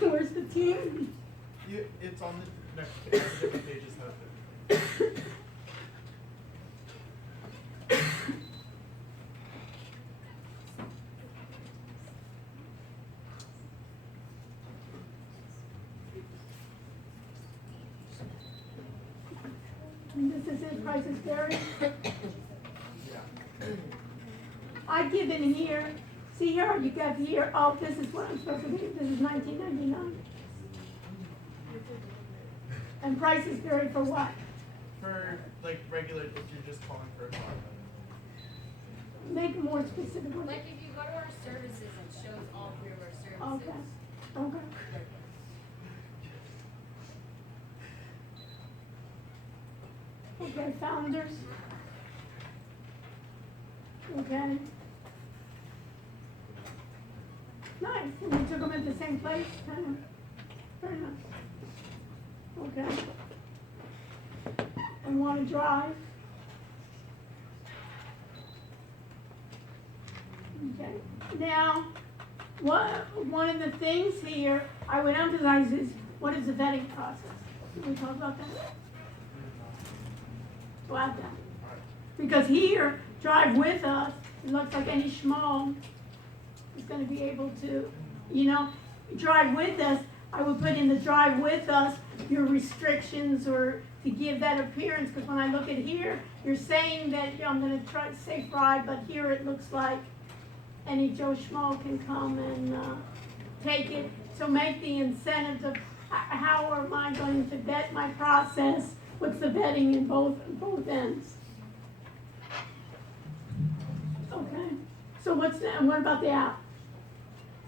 Where's the team? It's on the next page. Different pages have it. And this is it, prices vary. Yeah. I give it in here. See here, you got here. Oh, this is what I'm supposed to do. This is $19.99. And prices vary for what? For like regular, if you're just calling for a car. Make it more specific. Like if you go to our services, it shows all three of our services. Okay. Okay, founders. Okay. Nice, and we took them at the same place, kind of, very nice. Okay. And want to drive. Okay, now, one of the things here I would emphasize is, what is the vetting process? Can we talk about that? Go out there. Because here, drive with us, it looks like any schmo is gonna be able to, drive with us. I would put in the drive with us, your restrictions or to give that appearance, because when I look at here, you're saying that I'm gonna try safe ride, but here it looks like any Joe Schmo can come and take it. So make the incentives of how am I going to vet my process? What's the vetting in both ends? Okay. So what about the app?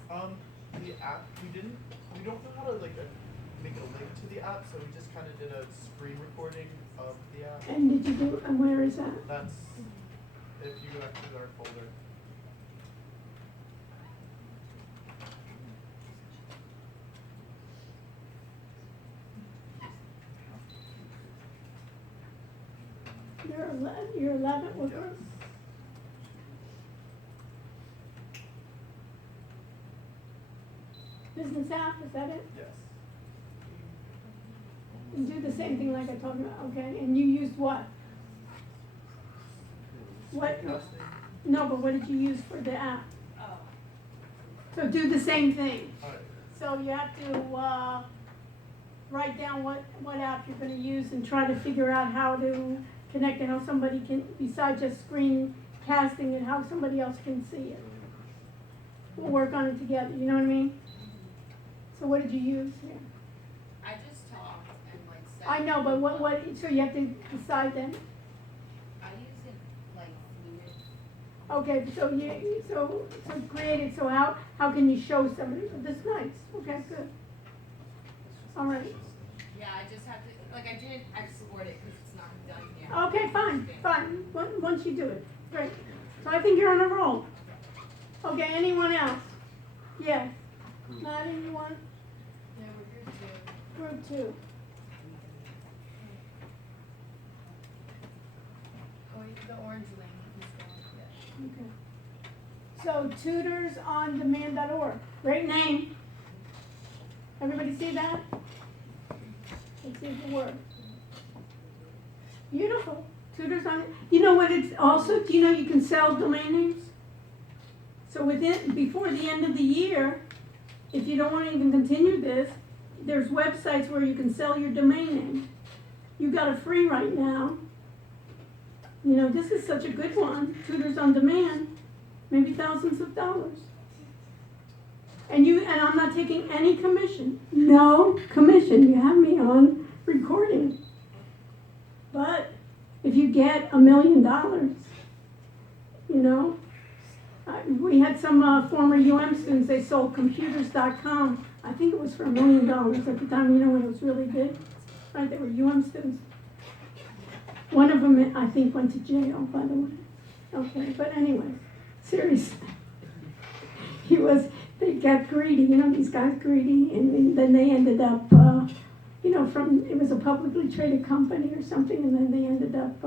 The app we don't know how to like make a link to the app, so we just kind of did a screen recording of the app. And and where is that? That's if you go back to our folder. You're 11, what Yes. group? Business app, is that it? Yes. And do the same thing like I told you, okay, and you used what? What? No, but what did you use for the app? Oh. So do the same thing. All right. So you have to, write down what app you're gonna use and try to figure out how to connect and how somebody can, besides just screen casting and how somebody else can see it. We'll work on it together, you know what I mean? So what did you use here? I just talked and like said. I know, but what, so you have to decide then? I use it like fluid. Okay, so create it, so how can you show somebody? This is nice, okay, good. All right, Yeah, I didn't export it because it's not done yet. Okay, fine. Once you do it, great. So I think you're on a roll. Okay, anyone else? Yes. Not anyone? Yeah, we're good too. Group 2. Oh, the orange link is gone. Yeah. Okay. So tutorsondemand.org. Great name. Everybody see that? Let's see the word. Beautiful. Tutors on. You know what it's also? Do you know you can sell domain names? So before the end of the year, if you don't want to even continue this, there's websites where you can sell your domain name. You got it free right now. You know, this is such a good one. Tutors on Demand, maybe thousands of dollars. And I'm not taking any commission. No commission. You have me on recording. But if you get $1 million, you know, we had some former UM students, they sold computers.com. I think it was for $1 million at the time, you know, when it was really big. Right, they were UM students. One of them, I think, went to jail, by the way. Okay, but anyway, seriously. They got greedy, you know, these guys greedy, and then they ended up, you know, it was a publicly traded company or something, and then they ended up,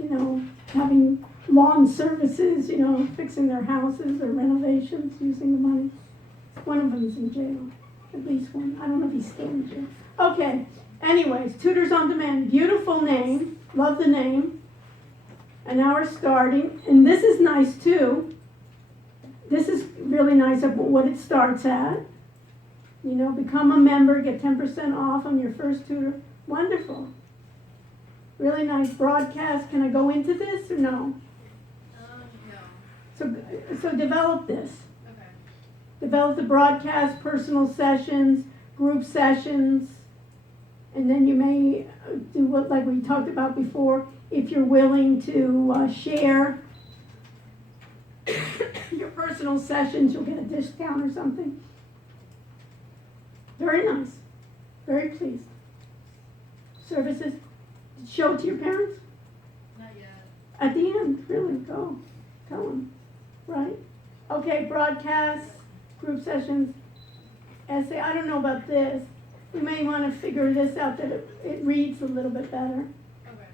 you know, having lawn services, you know, fixing their houses or renovations using the money. One of them is in jail, at least one. I don't know if he's still in jail. Okay, anyways, Tutors on Demand, beautiful name, love the name. And now we're starting, and this is nice too. This is really nice of what it starts at. You know, become a member, get 10% off on your first tutor. Wonderful. Really nice broadcast. Can I go into this or no? No. So develop this. Okay. Develop the broadcast, personal sessions, group sessions, and then you may do what, like we talked about before, if you're willing to share your personal sessions, you'll get a discount or something. Very nice. Very pleased. Services. Show it to your parents. Not yet. At the end, really, go. Tell them. Right? Okay, broadcasts, group sessions, essay. I don't know about this. We may want to figure this out that it reads a little bit better. Okay.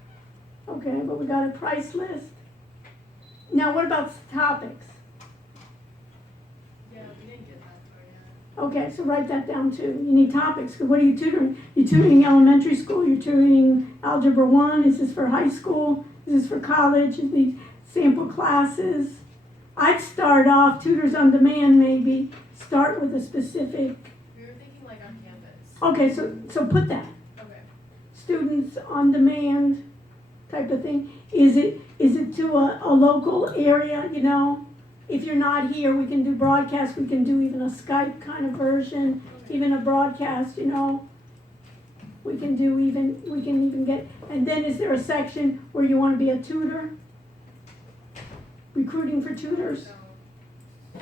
Okay, but we got a price list. Now, what about topics? Yeah, we didn't get that far yet. Okay, so write that down too. You need topics. 'Cause what are you tutoring? You're tutoring elementary school. You're tutoring Algebra 1. Is this for high school? Is this for college? Is these sample classes? I'd start off, Tutors on Demand maybe, start with a specific. We were thinking like on campus. Okay, so put that. Okay. Students on demand type of thing. Is it to a local area, you know? If you're not here, we can do broadcast, we can do even a Skype kind of version, even a broadcast, you know? We can even get, and then is there a section where you want to be a tutor? Recruiting for tutors? So,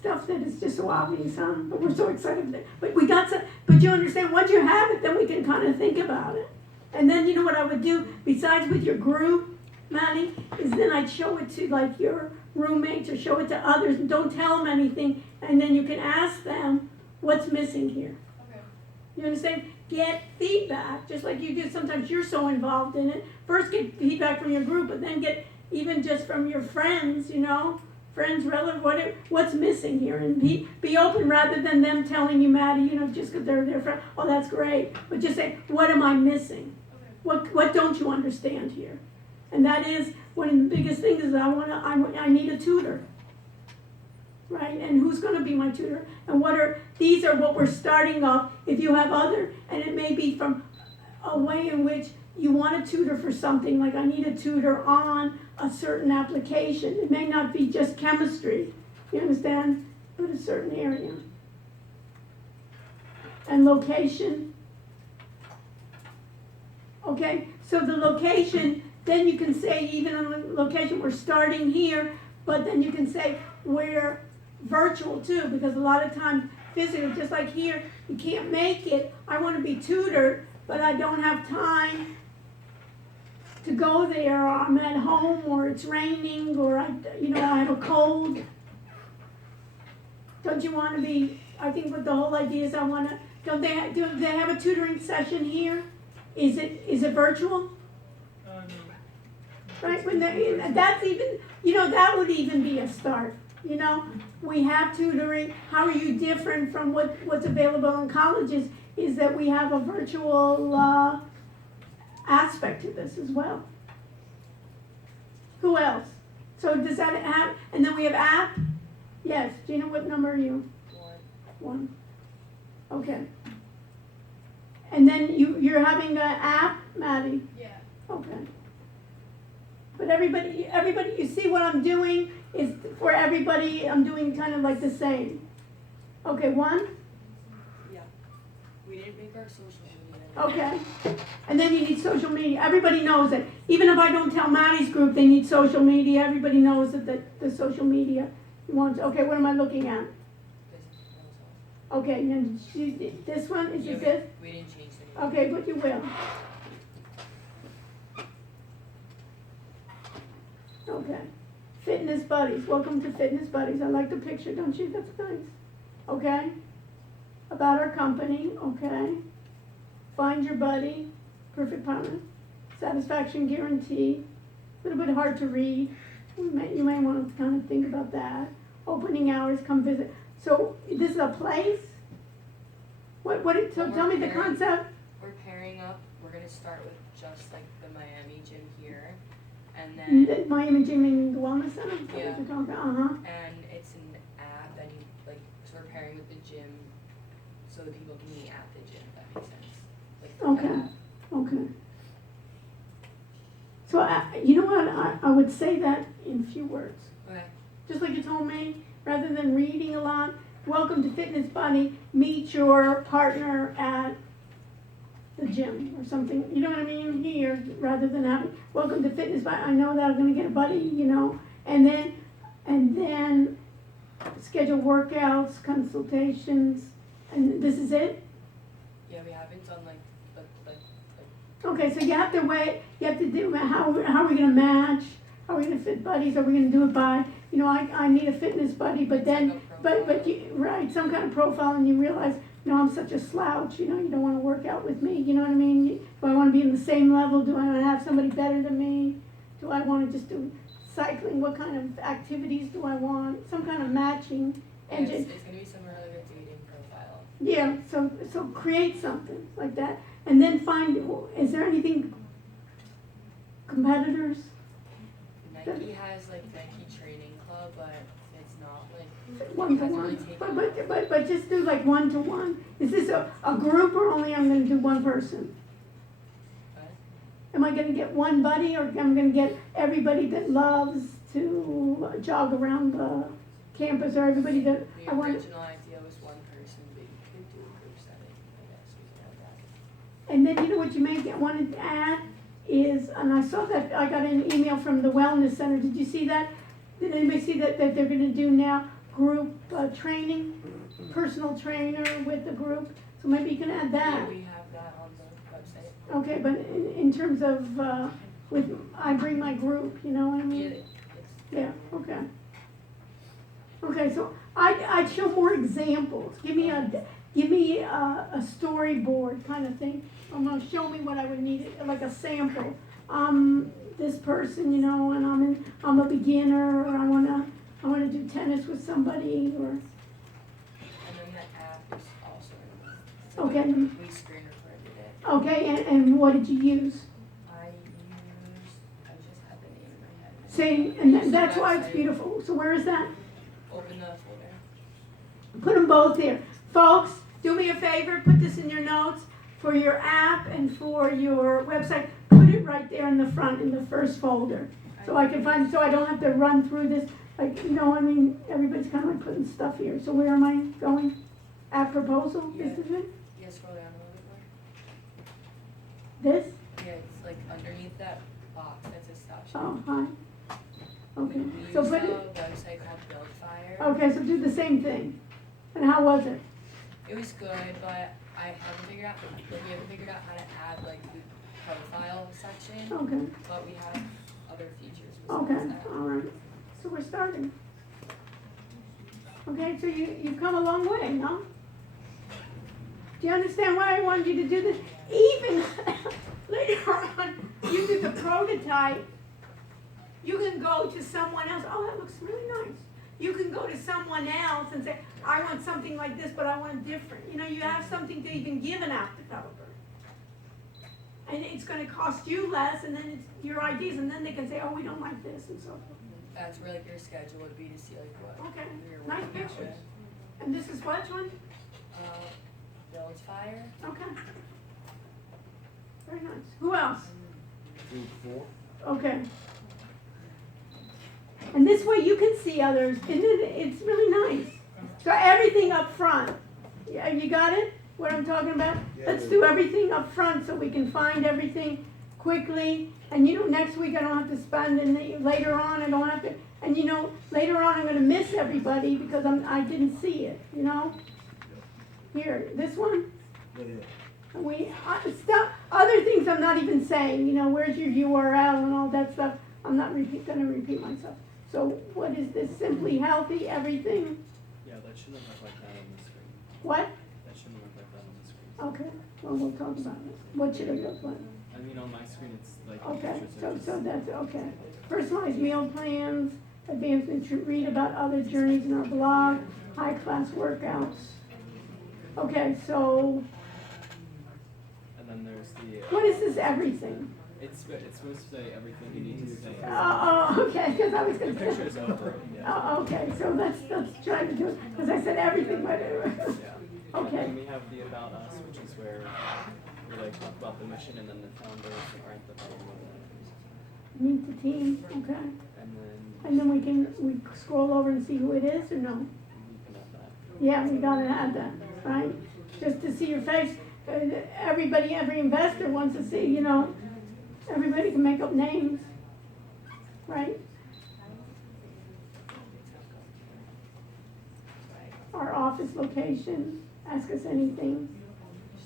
Stuff that is just so obvious, huh? But we're so excited. But we got some, but you understand, once you have it, then we can kind of think about it. And then you know what I would do, besides with your group, Maddie, is then I'd show it to like your roommates or show it to others and don't tell them anything. And then you can ask them what's missing here. okay. You understand? Get feedback, just like you do. Sometimes you're so involved in it. First get feedback from your group, but then get even just from your friends, you know? Friends, relatives, what's missing here? And be open rather than them telling you, Maddie, you know, just because they're their friend. Oh, that's great. But just say, what am I missing? Okay. What don't you understand here? And that is one of the biggest things is I need a tutor. Right? And who's going to be my tutor? And these are what we're starting off. If you have other, and it may be from a way in which you want a tutor for something, like I need a tutor on a certain application. It may not be just chemistry, you understand? But a certain area. And location. Okay, so the location, then you can say even on the location, we're starting here, but then you can say we're virtual too, because a lot of times physical, just like here, you can't make it. I want to be tutored, but I don't have time to go there, or I'm at home, or it's raining, or I have a cold. Don't you wanna be, I think what the whole idea is do they have a tutoring session here? Is it virtual? No. Right, that's even, that would even be a start, we have tutoring. How are you different from what's available in colleges is that we have a virtual, aspect to this as well. Who else? So does that have, and then we have app? Yes, Gina, what number are you? One. Okay. And then you're having an app, Maddie? Yeah. Okay. But everybody, you see what I'm doing is for everybody, I'm doing kind of like the same. Okay, one? Yeah. We didn't make our social media. Okay. And then you need social media. Everybody knows it. Even if I don't tell Maddie's group they need social media, everybody knows that the social media wants, okay, what am I looking at? Okay, and this one, is it this? We didn't change the name. Okay, but you will. Okay. Fitness Buddies, welcome to Fitness Buddies. I like the picture, don't you? That's nice. Okay. About our company, okay. Find your buddy, perfect partner, satisfaction guarantee. A little bit hard to read. You may want to kind of think about that. Opening hours, come visit. So this is a place? So tell me the concept. We're pairing up. We're gonna start with just like the Miami gym here, and then The Miami Gym and Wellness Center? Is that what Yeah. you're talking about? Uh-huh. and it's an app that you like. So we're pairing with the gym, so that people can meet at the gym. If that makes sense. Like the Okay. app. Okay. So, you know what, I would say that in few words. Okay. Just like you told me, rather than reading a lot, welcome to Fitness Buddy, meet your partner at the gym or something, you know what I mean, here, rather than having, welcome to Fitness Buddy, I know that I'm gonna get a buddy, and then schedule workouts, consultations, and this is it? Yeah, we haven't done like the Okay, so you have to do, how are we gonna match? How are we gonna fit buddies? Are we gonna do it by, I need a fitness buddy, but then, but you, right, some kind of profile, and you realize, I'm such a slouch, you don't wanna work out with me, you know what I mean? Do I wanna be in the same level? Do I wanna have somebody better than me? Do I wanna just do cycling? What kind of activities do I want? Some kind of matching engine. It's gonna be similar to like a dating profile. Yeah, so create something like that, and then find, is there anything, competitors? Nike has like Nike Training Club, but it's not like One to hasn't really one, taken but just do like one to one. Is this a group or only I'm gonna do one person? What? Am I gonna get one buddy or am I gonna get everybody that loves to jog around the campus or everybody that The I want? original idea was one person, but you could do a group setting, I guess we can have that. And then you know what you may get wanted to add is, and I saw that, I got an email from the Wellness Center, did you see that? Did anybody see that they're gonna do now group training, personal trainer with the group? So maybe you can add that. Yeah, we have that on the website. Okay, but in terms of, I bring my group, you know what I Yeah, mean? it's. Yeah, okay. Okay, so I'd show more examples. Give me a storyboard kind of thing. Show me what I would need, like a sample. This person, and I'm a beginner, or I wanna do tennis with somebody, or, And then the app is also in this. So Okay. We screen recorded it. okay, and what did you use? I just had the name in my head. Say, I and used the that's why it's website. beautiful. So where is that? Open the folder. Put them both there. Folks, do me a favor, put this in your notes for your app and for your website. Put it right there in the front, in the first folder. So I can find, so I don't have to run through this, everybody's kind of like putting stuff here. So where am I going? App proposal, this is it? Yeah, scroll down a little bit This? more. Yeah, it's like underneath that box that says stop Oh, sharing. hi. Okay, We so use put a it, website called Buildfire. okay, so do the same thing. And how was it? It was good, but I I haven't figured out, like, we haven't figured out how to add, like, the profile section, Okay, but we have other features okay, besides that. all right. So we're starting. Okay, so you've come a long way, no? Do you understand why I wanted you to do this? Even later on, you do the prototype. You can go to someone else. Oh, that looks really nice. You can go to someone else and say, I want something like this, but I want it different. You know, you have something to even give an app developer. And it's gonna cost you less, and then it's your ideas, and then they can say, oh, we don't like this, and so forth. That's where, like, your schedule would be to see, like, what Okay, you're nice working on. pictures. And this is which one? Village Fire. Okay. Very nice. Who else? Okay. And this way you can see others, and it's really nice. So everything up front. Yeah, you got it? What I'm talking about? Let's do everything up front so we can find everything quickly. And you know, next week I don't have to spend, and later on I don't have to. And you know, later on I'm gonna miss everybody because I didn't see it. You know. Here, this one. Other things I'm not even saying. You know, where's your URL and all that stuff. I'm not gonna repeat myself. So what is this? Simply Healthy, everything? Yeah, that shouldn't look like that on the screen. What? That shouldn't look like that on the screen. Okay, well, we'll talk about it. What should it look like? I mean, on my screen, it's like. Okay, pictures so, are just- so that's, okay. Personalized meal plans, advanced nutrient, read about other journeys in our blog, high-class workouts. Okay, so And then there's the. what is this everything? It's supposed to say everything you need to say. Okay, because I was The gonna say. picture's over, yeah. Okay, so let's try to do it, because I said everything, but, Yeah. And okay. then we have the About Us, which is where we like talk about the mission, and then the founders are at the bottom of it. Meet the team, okay. And then And then we scroll over and see who it is, or no? we can have that. Yeah, we gotta have that, right? Just to see your face. Everybody, every investor wants to see, you know, everybody can make up names, right? Our office location, ask us anything.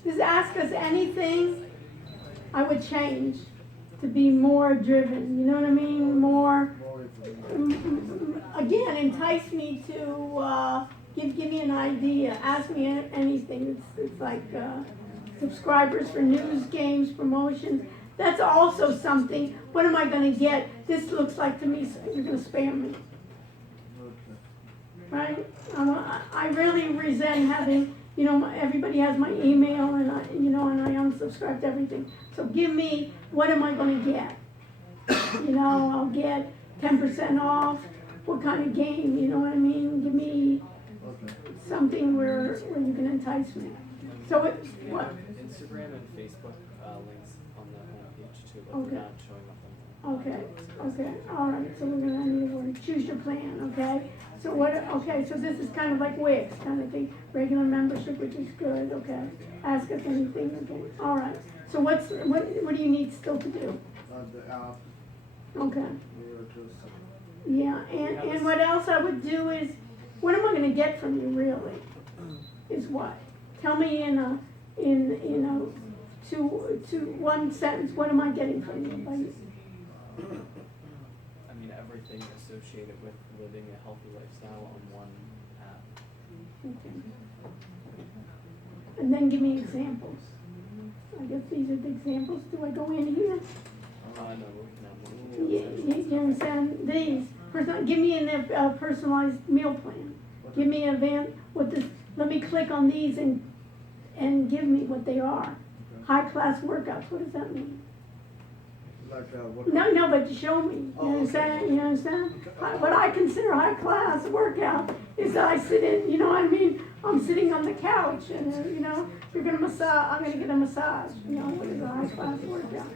This ask us anything, I would change to be more driven, you know what I mean? More, again, entice me to, give me an idea, ask me anything. It's like, subscribers for news, games, promotions. That's also something. What am I gonna get? This looks like to me, you're gonna spam me. Right? I really resent having, you know, everybody has my email and I unsubscribe to everything. So give me, what am I gonna get? You know, I'll get 10% off. What kind of game, you know what I mean? Give me something where you can entice me. So it's what? Instagram and Facebook links on the homepage too, but Okay. they're not showing up on the. Okay, all right, so we're gonna need a word, choose your plan, okay? So what, okay, so this is kind of like Wix, kind of thing, regular membership, which is good, okay? Ask us anything, okay, all right. So what do you need still to do? The app, Okay, we're just, yeah, and what else I would do is, what am I gonna get from you really? Is what? Tell me in one sentence, what am I getting from you? I mean, everything associated with living a healthy lifestyle on one app. Okay. And then give me examples. I guess these are the examples. Do I go in here? No, but we can have more details. You understand these? Give me a personalized meal plan. Give me a let me click on these and give me what they are. High-class workouts, what does that mean? like, what? No, but show me. You Oh, understand? okay. You understand? What I consider high-class workout is that I sit in, you know what I mean? I'm sitting on the couch and, you know, you're gonna massage, I'm gonna get a massage. You know, what is a high-class workout?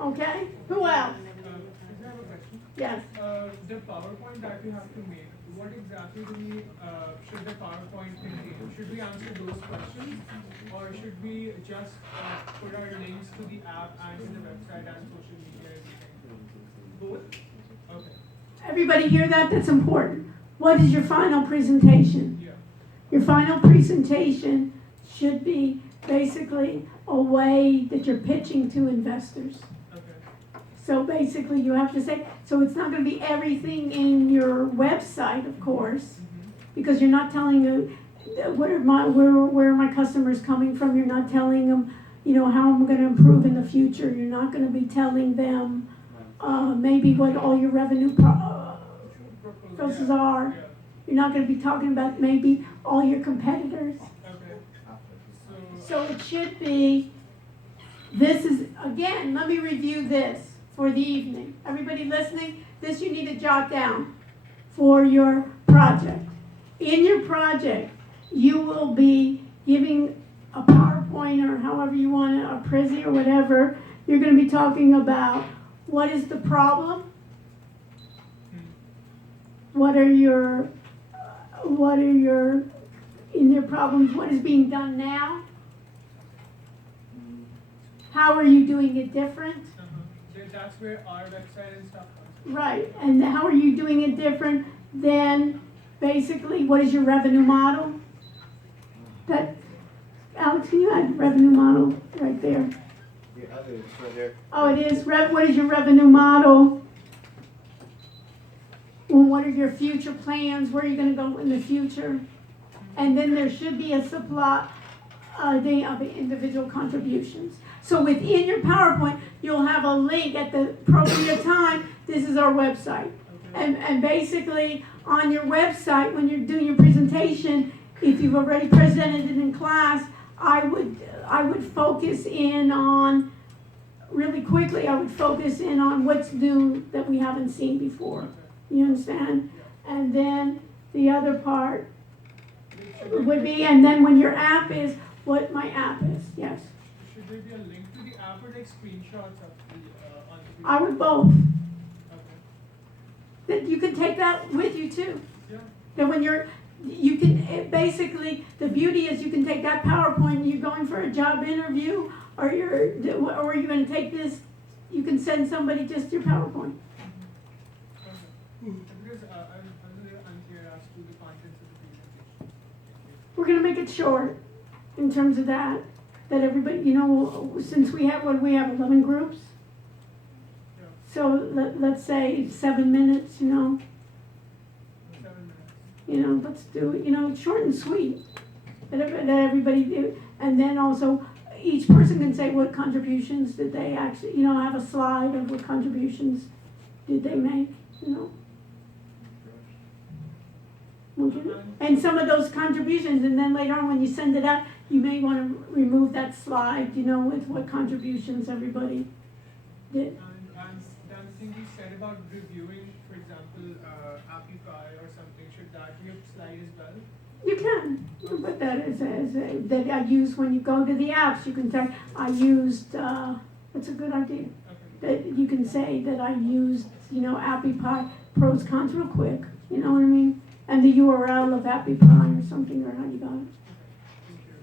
Okay? Who else? I have a question. Yes. The PowerPoint that you have to make, what exactly should the PowerPoint contain? Should we answer those questions, or should we just put our links to the app and to the website and social media and everything? Both? Okay. Everybody hear that? That's important. What is your final presentation? Yeah. Your final presentation should be basically a way that you're pitching to investors. Okay. So basically you have to say, so it's not gonna be everything in your website, of course, because you're not telling them, where are my customers coming from? You're not telling them, you know, how I'm gonna improve in the future. You're not gonna be telling them, maybe what all your revenue sources are. Yeah. You're not gonna be talking about maybe all your competitors. Okay. So it should be, this is, again, let me review this for the evening. Everybody listening, this you need to jot down for your project. In your project, you will be giving a PowerPoint or however you want it, a Prezi or whatever. You're gonna be talking about what is the problem? What are your, in your problems, what is being done now? How are you doing it different? That's where our website and stuff comes. Right, and how are you doing it different than basically, what is your revenue model? That, Alex, can you add revenue model right there? Yeah, I think it's right there. Oh, it is, what is your revenue model? Well, what are your future plans, where are you gonna go in the future? And then there should be a supply, day of individual contributions. So within your PowerPoint, you'll have a link at the appropriate time, this is our website. And basically, on your website, when you're doing your presentation, if you've already presented it in class, I would focus in on, really quickly, I would focus in on what's new that we haven't seen before. You understand? And then the other part would be, and then when your app is, what my app is, yes. Should there be a link to the app or like screenshots of the on the I would both. Okay. That you can take that with you too. Yeah. That when you can, basically, the beauty is you can take that PowerPoint, you're going for a job interview, or you're gonna take this, you can send somebody just your PowerPoint. Okay. Because I'm a little unclear as to the contents of the presentation. We're gonna make it short in terms of that everybody, you know, since we have 11 groups. Yeah. So let's say 7 minutes, you know, 7 minutes. you know, let's do it, you know, short and sweet. That everybody do, and then also each person can say what contributions did they actually, you know, have a slide of what contributions did they make, you know. Okay. And some of those contributions, and then later on when you send it out, you may want to remove that slide, you know, with what contributions everybody did. And that thing you said about reviewing, for example, Appify or something, should that be a slide as well? You can put that as that I use when you go to the apps. You can say I used. That's a good idea. Okay. That you can say that I used, you know, Appify pros cons real quick. You know what I mean? And the URL of Appify or something, or how you got it. Thank you.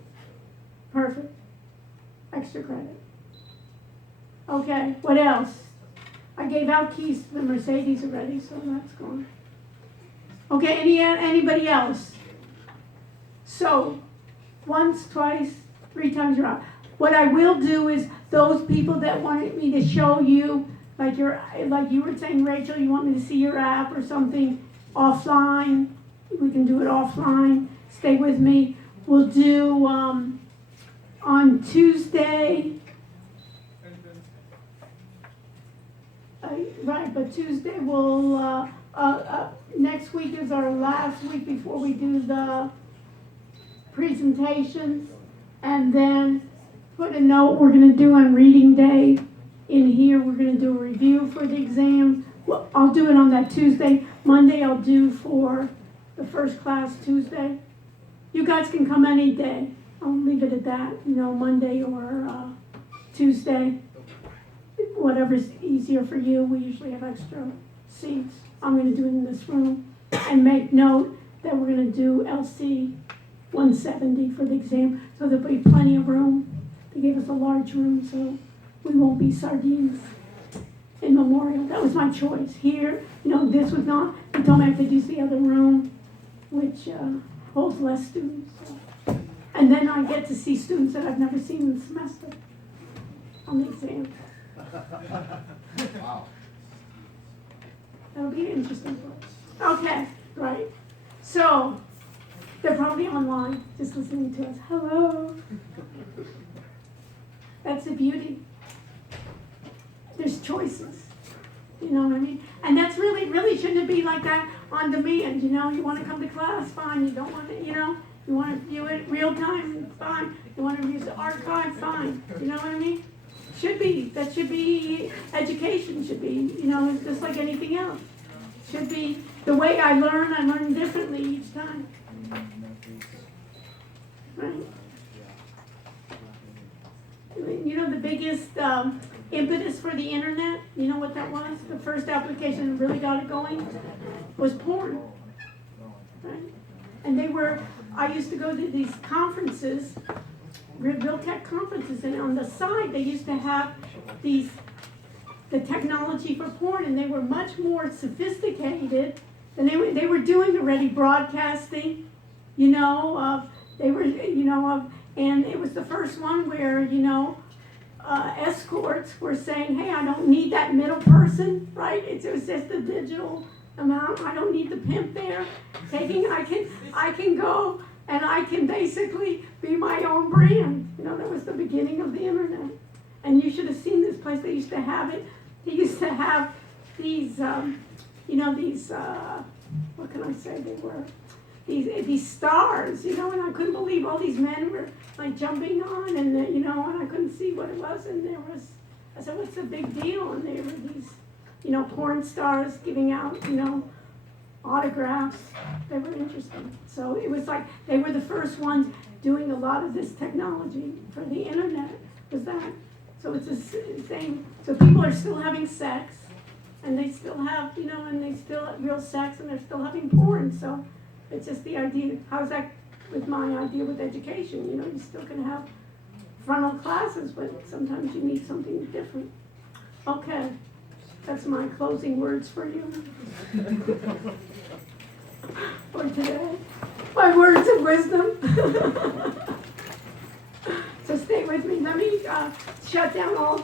Perfect. Extra credit. Okay. What else? I gave out keys to the Mercedes already, so that's gone. Okay. Anybody else? So, once, twice, 3 times you're out. What I will do is those people that wanted me to show you, like you were saying, Rachel, you want me to see your app or something offline. We can do it offline. Stay with me. We'll do on Tuesday. Right, but Tuesday we'll. Next week is our last week before we do the presentations, and then put a note we're going to do on reading day. In here we're going to do a review for the exam. Well, I'll do it on that Tuesday. Monday I'll do for the first class Tuesday. You guys can come any day. I'll leave it at that, you know, Monday or Tuesday. Whatever's easier for you. We usually have extra seats. I'm going to do it in this room. And make note that we're going to do LC 170 for the exam, so there'll be plenty of room. They gave us a large room, so we won't be sardines in Memorial. That was my choice. Here, you know, this was not. They told me I could use the other room, which holds less students. So. And then I get to see students that I've never seen in the semester on the exam. Wow. That'll be interesting for us. Okay, great. So, they're probably online, just listening to us. Hello. That's the beauty. There's choices. You know what I mean? And that's really shouldn't it be like that on demand, you know? You wanna come to class, fine. You don't wanna, you know? You wanna view it real time, fine. You wanna use the archive, fine. You know what I mean? Should be, that should be, education should be, you know, it's just like anything else. Should be, the way I learn differently each time. Right? You know the biggest impetus for the internet, you know what that was? The first application that really got it going was porn. Right? And I used to go to these conferences, real tech conferences, and on the side they used to have the technology for porn, and they were much more sophisticated, and they were doing already broadcasting, you know, and it was the first one where, you know, escorts were saying, hey, I don't need that middle person, right? It was just a digital amount. I don't need the pimp there. I can go and I can basically be my own brand. You know, that was the beginning of the internet. And you should have seen this place. They used to have it. They used to have these, what can I say they were? These stars, you know, and I couldn't believe all these men were like jumping on, and you know, and I couldn't see what it was, and I said, what's the big deal? And they were these, you know, porn stars giving out, you know, autographs. They were interesting. So it was like they were the first ones doing a lot of this technology for the internet. Was that? So it's the same. So people are still having sex, and they still have, you know, and they still have real sex, and they're still having porn. So it's just the idea. How's that with my idea with education? You know, you're still going to have frontal classes, but sometimes you need something different. Okay, that's my closing words for you for today. My words of wisdom. So stay with me. Let me shut down all